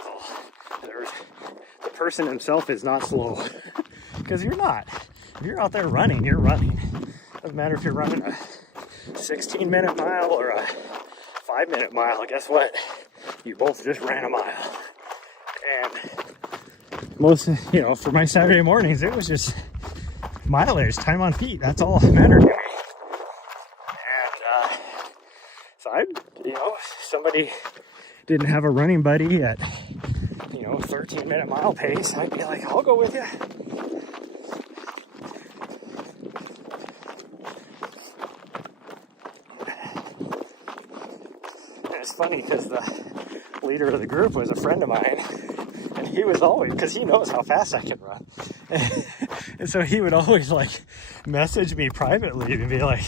The person himself is not slow, because you're not. If you're out there running, you're running. Doesn't matter if you're running a 16-minute mile or a 5-minute mile. Guess what? You both just ran a mile. And most, you know, for my Saturday mornings, it was just mileage, time on feet. That's all that mattered to me. And so somebody didn't have a running buddy at, 13-minute mile pace, I'd be like, I'll go with you. And it's funny because the leader of the group was a friend of mine, and he was always, because he knows how fast I can run, and so he would always like message me privately and be like,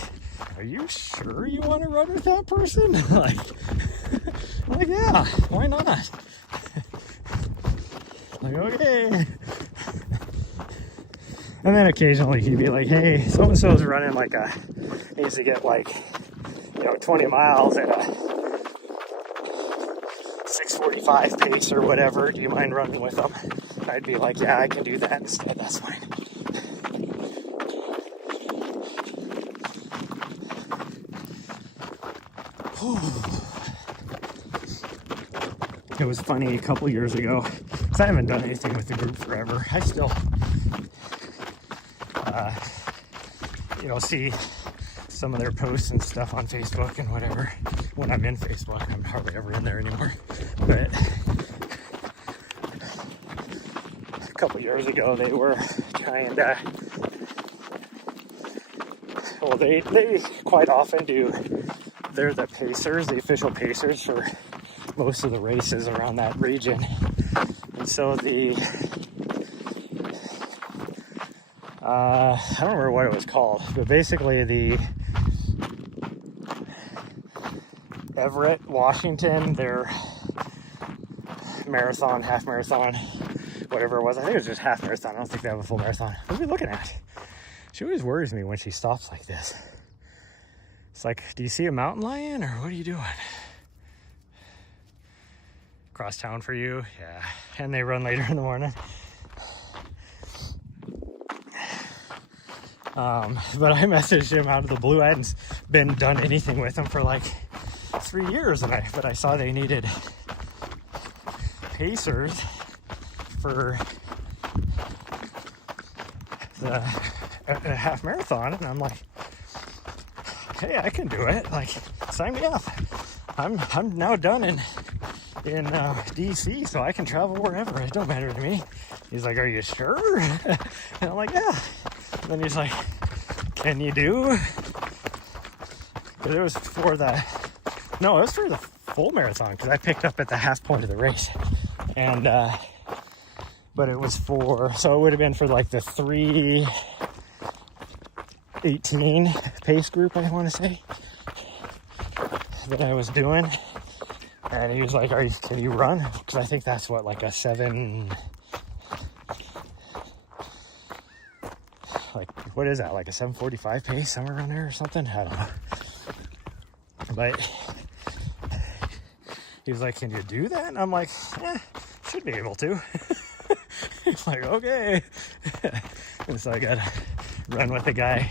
are you sure you want to run with that person? like yeah, why not? Like, okay. And then occasionally he'd be like, hey, so-and-so's running needs to get 20 miles at a 6:45 pace or whatever. Do you mind running with them? I'd be like, yeah, I can do that instead. That's fine. It was funny a couple years ago, because I haven't done anything with the group forever. I still, see some of their posts and stuff on Facebook and whatever. When I'm in Facebook, I'm hardly ever in there anymore. But a couple years ago, they were trying to, they quite often do, they're the pacers, the official pacers for most of the races around that region. And so I don't remember what it was called, but basically the Everett, Washington, their marathon, half marathon, whatever it was. I think it was just half marathon. I don't think they have a full marathon. What are we looking at? She always worries me when she stops like this. It's like, do you see a mountain lion or what are you doing? Across town for you? Yeah. And they run later in the morning. But I messaged him out of the blue. I hadn't done anything with him for 3 years, but I saw they needed pacers for the half marathon, and I'm like, hey, I can do it. Sign me up. I'm now done in DC, so I can travel wherever. It don't matter to me. He's like, are you sure? And I'm like, yeah. And then he's like, can you do? Because it was for the full marathon, because I picked up at the half point of the race. And, but it was so it would have been for the 3:18 pace group, I want to say, that I was doing. And he was like, can you run? Because I think that's what, a 7... what is that? A 7:45 pace, somewhere around there or something? I don't know. But he was like, can you do that? And I'm like, should be able to. He's like, okay. And so I got to run with the guy,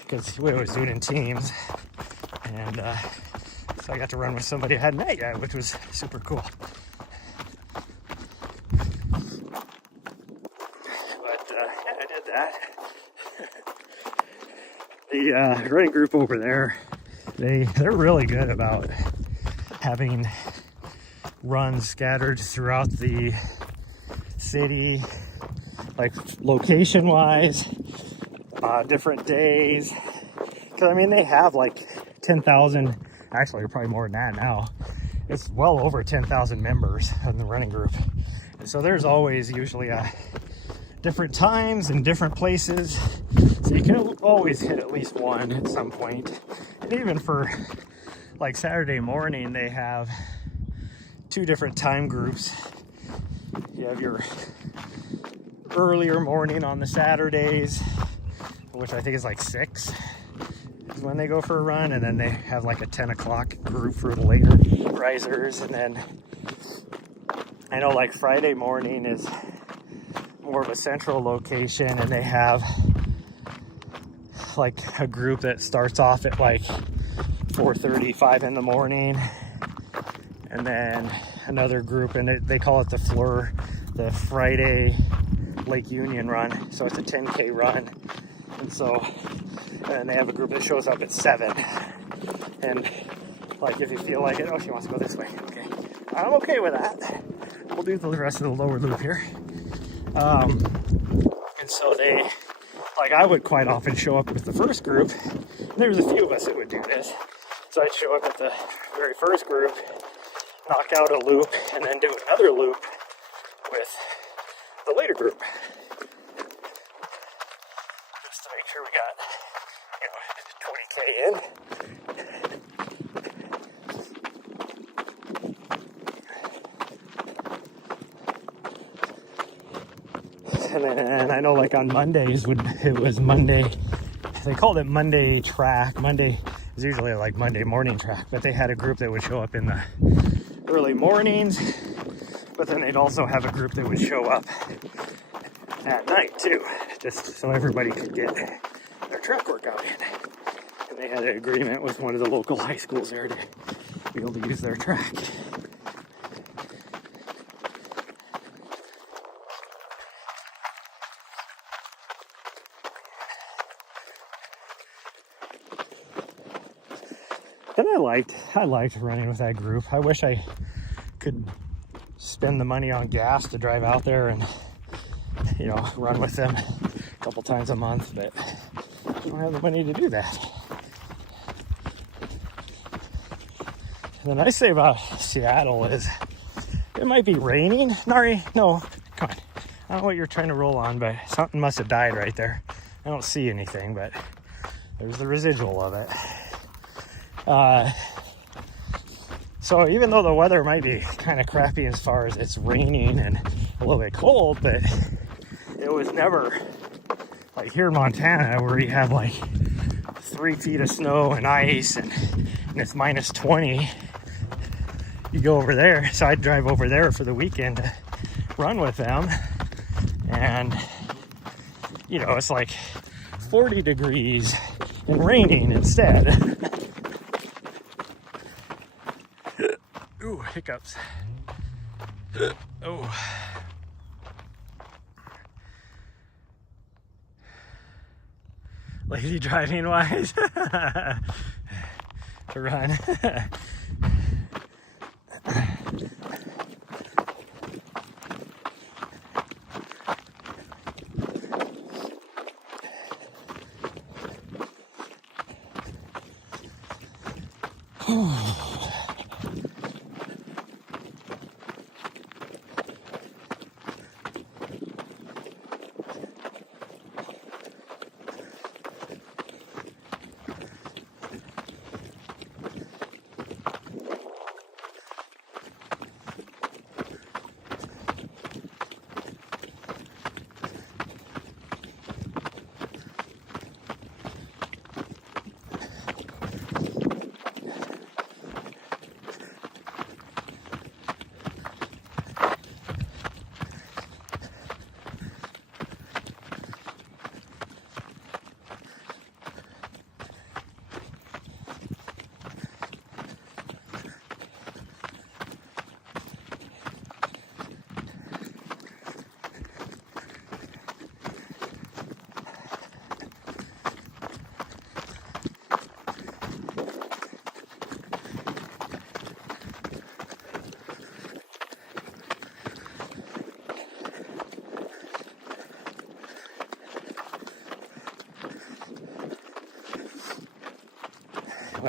because we always do it in teams. And so I got to run with somebody I hadn't met yet, which was super cool. But I did the running group over there, they're really good about having runs scattered throughout the city, like location wise, different days. Because I mean, they have like 10,000, actually probably more than that now. It's well over 10,000 members in the running group. And so there's always usually different times and different places. So you can always hit at least one at some point. And even for like Saturday morning, they have 2 different time groups. You have your earlier morning on the Saturdays, which I think is like 6 is when they go for a run, and then they have like a 10 o'clock group for the later risers. And then I know like Friday morning is more of a central location, and they have like a group that starts off at like 4:35 in the morning, and then another group, and they call it the Friday Lake Union run. So it's a 10K run. And they have a group that shows up at 7. And like, if you feel like it, oh, she wants to go this way. Okay. I'm okay with that. We'll do the rest of the lower loop here. And so I would quite often show up with the first group. There was a few of us that would do this. So I'd show up at the very first group, knock out a loop, and then do another loop with the later group. Just to make sure we got, 20K in. And I know like on Mondays, it was Monday, they called it Monday track. Monday is usually like Monday morning track, but they had a group that would show up in the early mornings, but then they'd also have a group that would show up at night too, just so everybody could get their track workout in. And they had an agreement with one of the local high schools there to be able to use their track. And I liked running with that group. I wish I could spend the money on gas to drive out there and, run with them a couple times a month, but I don't have the money to do that. The nice thing about Seattle is it might be raining. Nahri, no, come on. I don't know what you're trying to roll on, but something must have died right there. I don't see anything, but there's the residual of it. So even though the weather might be kind of crappy as far as it's raining and a little bit cold, but it was never like here in Montana where you have like 3 feet of snow and ice and it's minus 20. You go over there. So I'd drive over there for the weekend to run with them. And, it's like 40 degrees and raining instead. Ooh, hiccups. Oh. Lazy driving wise. To run.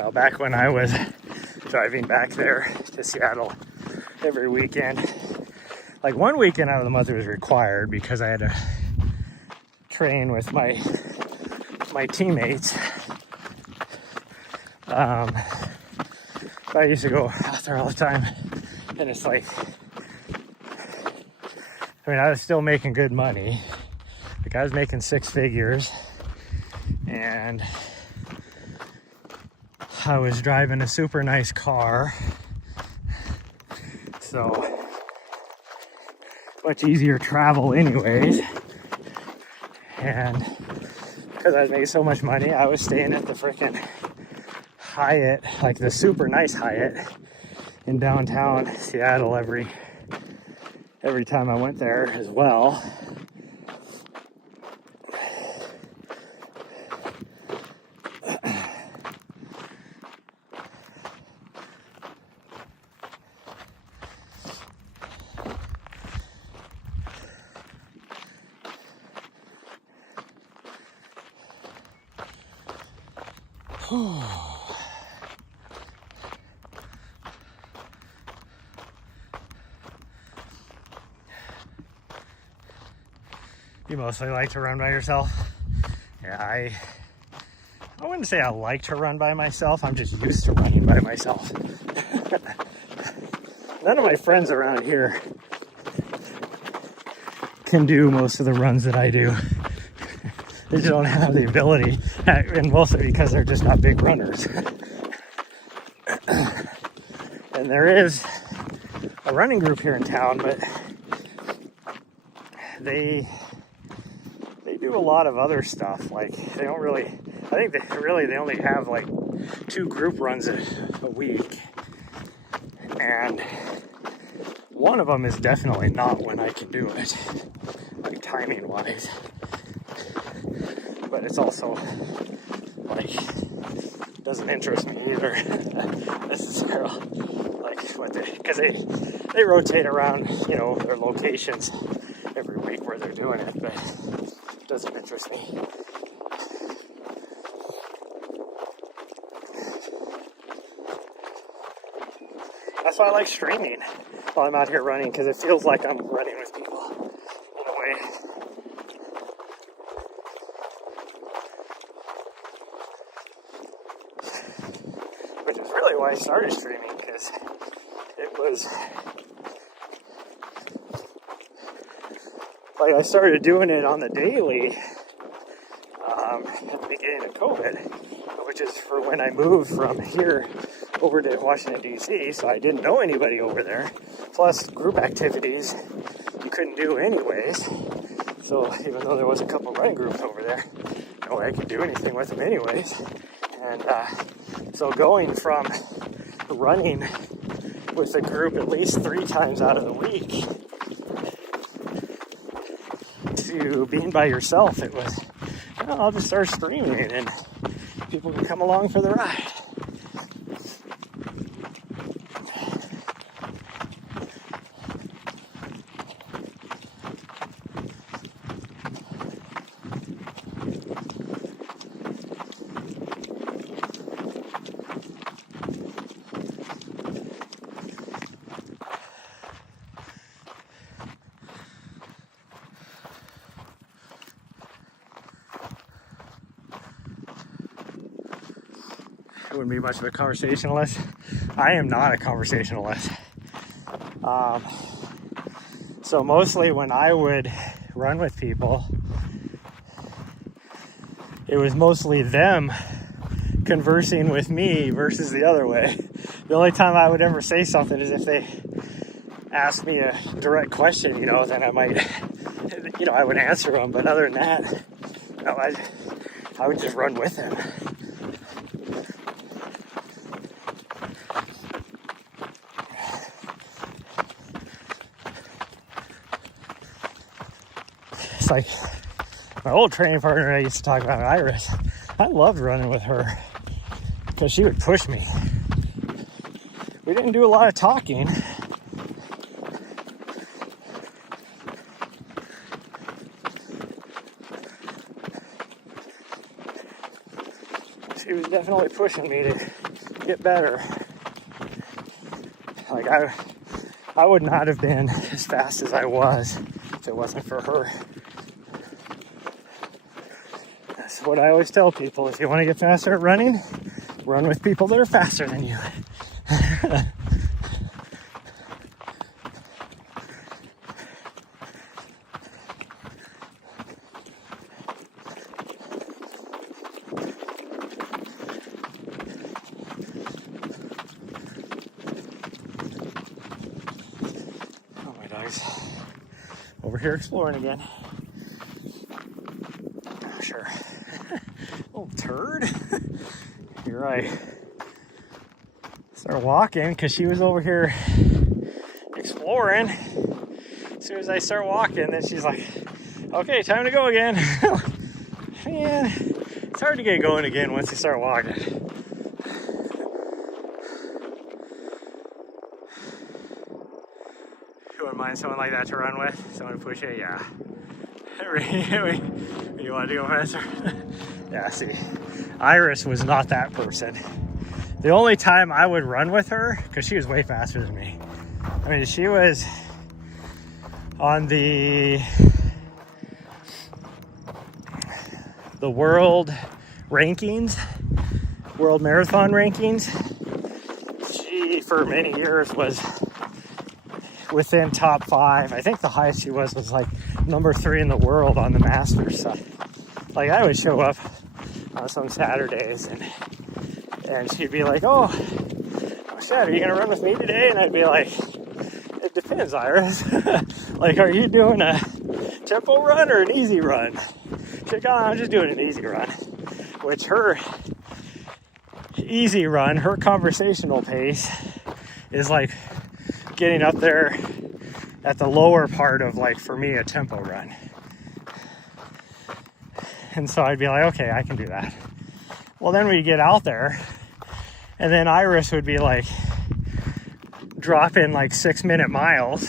well, back when I was driving back there to Seattle every weekend, like one weekend out of the month it was required because I had to train with my teammates. I used to go out there all the time, and it's like, I mean, I was still making good money. Like I was making 6 figures, and I was driving a super nice car, so much easier travel anyways. And because I was making so much money, I was staying at the freaking Hyatt, like the super nice Hyatt in downtown Seattle every time I went there as well. You mostly like to run by yourself? Yeah, I wouldn't say I like to run by myself. I'm just used to running by myself. None of my friends around here can do most of the runs that I do. They just don't have the ability, and mostly because they're just not big runners. And there is a running group here in town, but they do a lot of other stuff. Like they don't really, I think they only have like 2 group runs a week, and one of them is definitely not when I can do it, like timing wise. But it's also like doesn't interest me either necessarily. Like what because they rotate around, you know, their locations every week where they're doing it, but it doesn't interest me. That's why I like streaming while I'm out here running, because it feels like I'm running with people in a way. Which is really why I started streaming, because it was like I started doing it on the daily at the beginning of COVID, which is for when I moved from here over to Washington, D.C., so I didn't know anybody over there. Plus, group activities you couldn't do anyways. So even though there was a couple running groups over there, no way I could do anything with them anyways. And so going from running with a group at least 3 times out of the week to being by yourself, it was, well, I'll just start streaming and people can come along for the ride. I wouldn't be much of a conversationalist. I am not a conversationalist. So mostly when I would run with people, it was mostly them conversing with me versus the other way. The only time I would ever say something is if they asked me a direct question, you know, then I might, you know, I would answer them. But other than that, no, I would just run with them. It's like my old training partner I used to talk about, Iris. I loved running with her because she would push me. We didn't do a lot of talking. She was definitely pushing me to get better. Like I would not have been as fast as I was if it wasn't for her. That's what I always tell people. If you want to get faster at running, run with people that are faster than you. Oh, my dog's over here exploring again. Oh, sure. Little turd. You're right. Start walking because she was over here exploring. As soon as I start walking, then she's like, okay, time to go again. Man, it's hard to get going again once you start walking. You wouldn't mind someone like that to run with? Someone to push it? Yeah. You want to go faster? Yeah, see, Iris was not that person. The only time I would run with her, because she was way faster than me. I mean, she was on the world rankings, world marathon rankings. She, for many years, was within top 5. I think the highest she was like number 3 in the world on the Masters. So, like, I would show up on some Saturdays and she'd be like, oh shit, are you gonna run with me today? And I'd be like, it depends, Iris. Like, are you doing a tempo run or an easy run? She's like, oh, I'm just doing an easy run. Which her easy run, her conversational pace is like getting up there at the lower part of, like, for me, a tempo run. And so I'd be like, okay, I can do that. Well, then we get out there, and then Iris would be like dropping like 6-minute miles.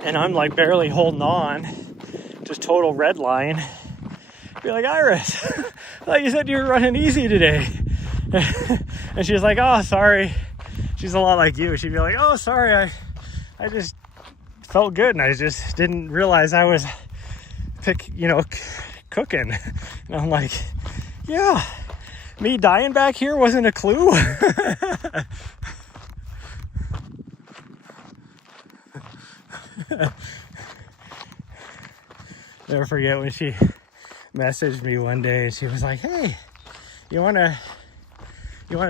And I'm like barely holding on, just total red line. Be like, Iris, I thought you said you were running easy today. And she's like, oh, sorry. She's a lot like you. She'd be like, oh, sorry, I just felt good, and I just didn't realize I was cooking. And I'm like, yeah, me dying back here wasn't a clue. Never forget when she messaged me one day and she was like, hey, you want to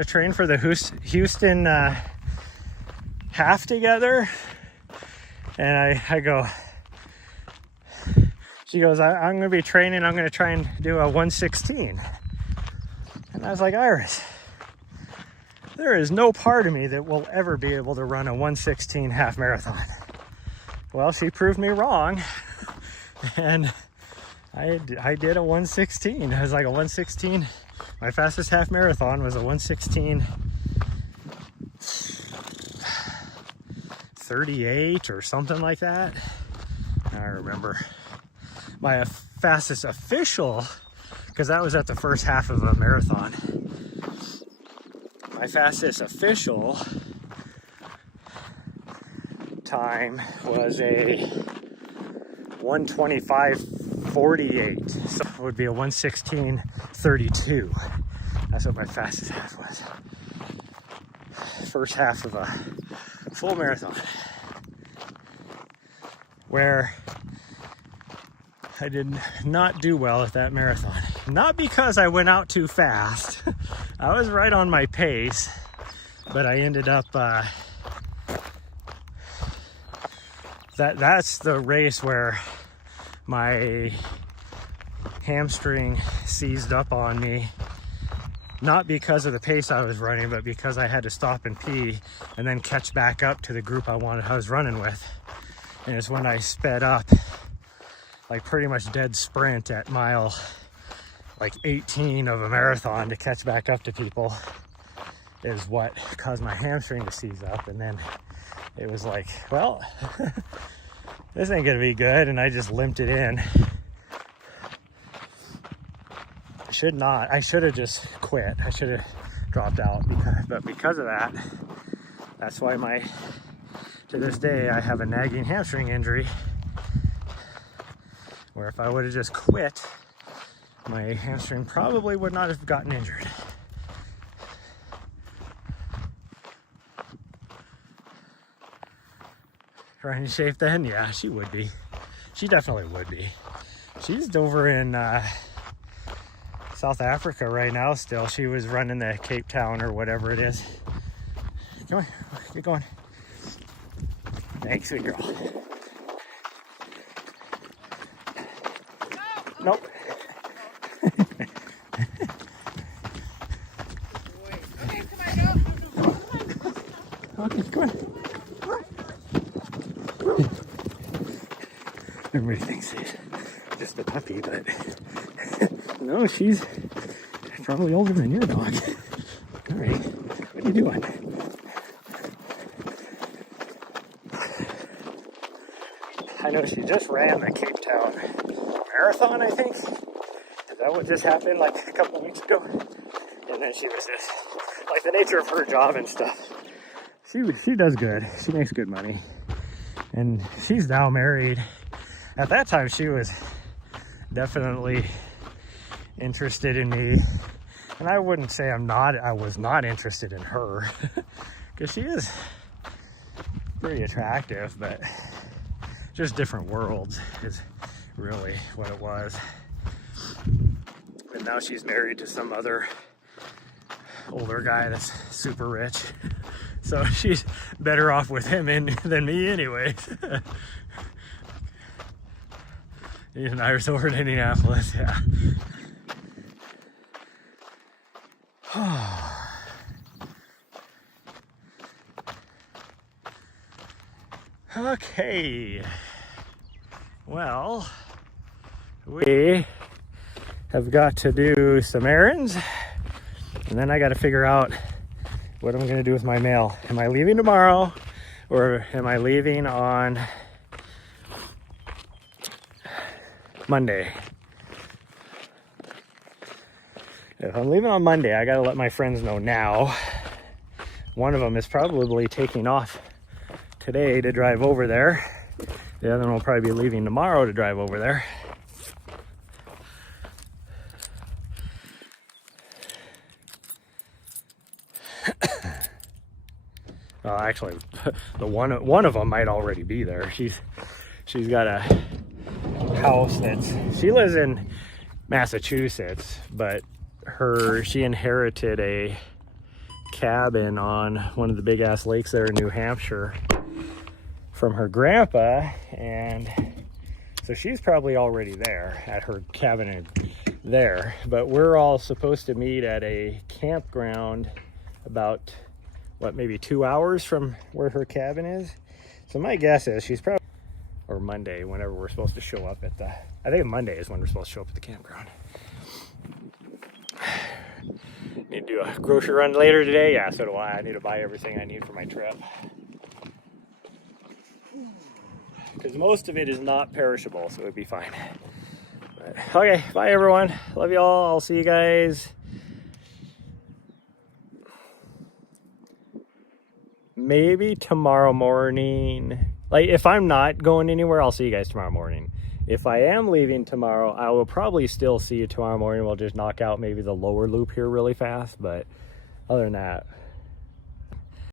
train for the Houston half together? And I go, she goes, I'm going to be training. I'm going to try and do a 1:16. And I was like, Iris, there is no part of me that will ever be able to run a 1:16 half marathon. Well, she proved me wrong. And I did a 1:16. It was like a 1:16. My fastest half marathon was a 1:16 38 or something like that. I don't remember. My fastest official, because that was at the first half of a marathon. My fastest official time was a 1:25:48. So it would be a 1:16:32. That's what my fastest half was. First half of a full marathon. Where I did not do well at that marathon. Not because I went out too fast. I was right on my pace, but I ended up that's the race where my hamstring seized up on me, not because of the pace I was running, but because I had to stop and pee and then catch back up to the group I was running with. And it's when I sped up, like pretty much dead sprint at mile like 18 of a marathon to catch back up to people, is what caused my hamstring to seize up. And then it was like, well, this ain't gonna be good. And I just limped it in. I should have just quit. I should have dropped out, but because of that, that's why to this day, I have a nagging hamstring injury, where if I would have just quit, my hamstring probably would not have gotten injured. Trying to shape then? Yeah, she would be. She definitely would be. She's over in South Africa right now still. She was running the Cape Town or whatever it is. Come on, get going. Thanks, sweet girl. Nope. Okay, come on, go. Okay, come on. Everybody thinks she's just a puppy, but no, she's probably older than your dog. All right, what are you doing? I know she just ran the Cape Town Marathon, I think. Is that what just happened like a couple weeks ago? And then she was just, like, the nature of her job and stuff. She does good. She makes good money. And she's now married. At that time, she was definitely interested in me. And I wouldn't say I was not interested in her. Because she is pretty attractive, but just different worlds is really what it was. And now she's married to some other older guy that's super rich. So she's better off with him than me anyways. He and I was over in Indianapolis, yeah. Okay. Well, we have got to do some errands, and then I got to figure out what I'm going to do with my mail. Am I leaving tomorrow, or am I leaving on Monday? If I'm leaving on Monday, I got to let my friends know now. One of them is probably taking off today to drive over there. The other one will probably be leaving tomorrow to drive over there. Well, actually, the one of them might already be there. She's got a house she lives in Massachusetts, but she inherited a cabin on one of the big ass lakes there in New Hampshire from her grandpa, and so she's probably already there at her cabin there. But we're all supposed to meet at a campground about maybe 2 hours from where her cabin is. So my guess is she's probably, or Monday, whenever we're supposed to show up at I think Monday is when we're supposed to show up at the campground. Need to do a grocery run later today. Yeah, so do I. I need to buy everything I need for my trip, because most of it is not perishable, so it'd be fine. But, okay, bye everyone. Love you all. I'll see you guys maybe tomorrow morning. Like, if I'm not going anywhere, I'll see you guys tomorrow morning. If I am leaving tomorrow, I will probably still see you tomorrow morning. We'll just knock out maybe the lower loop here really fast, but other than that,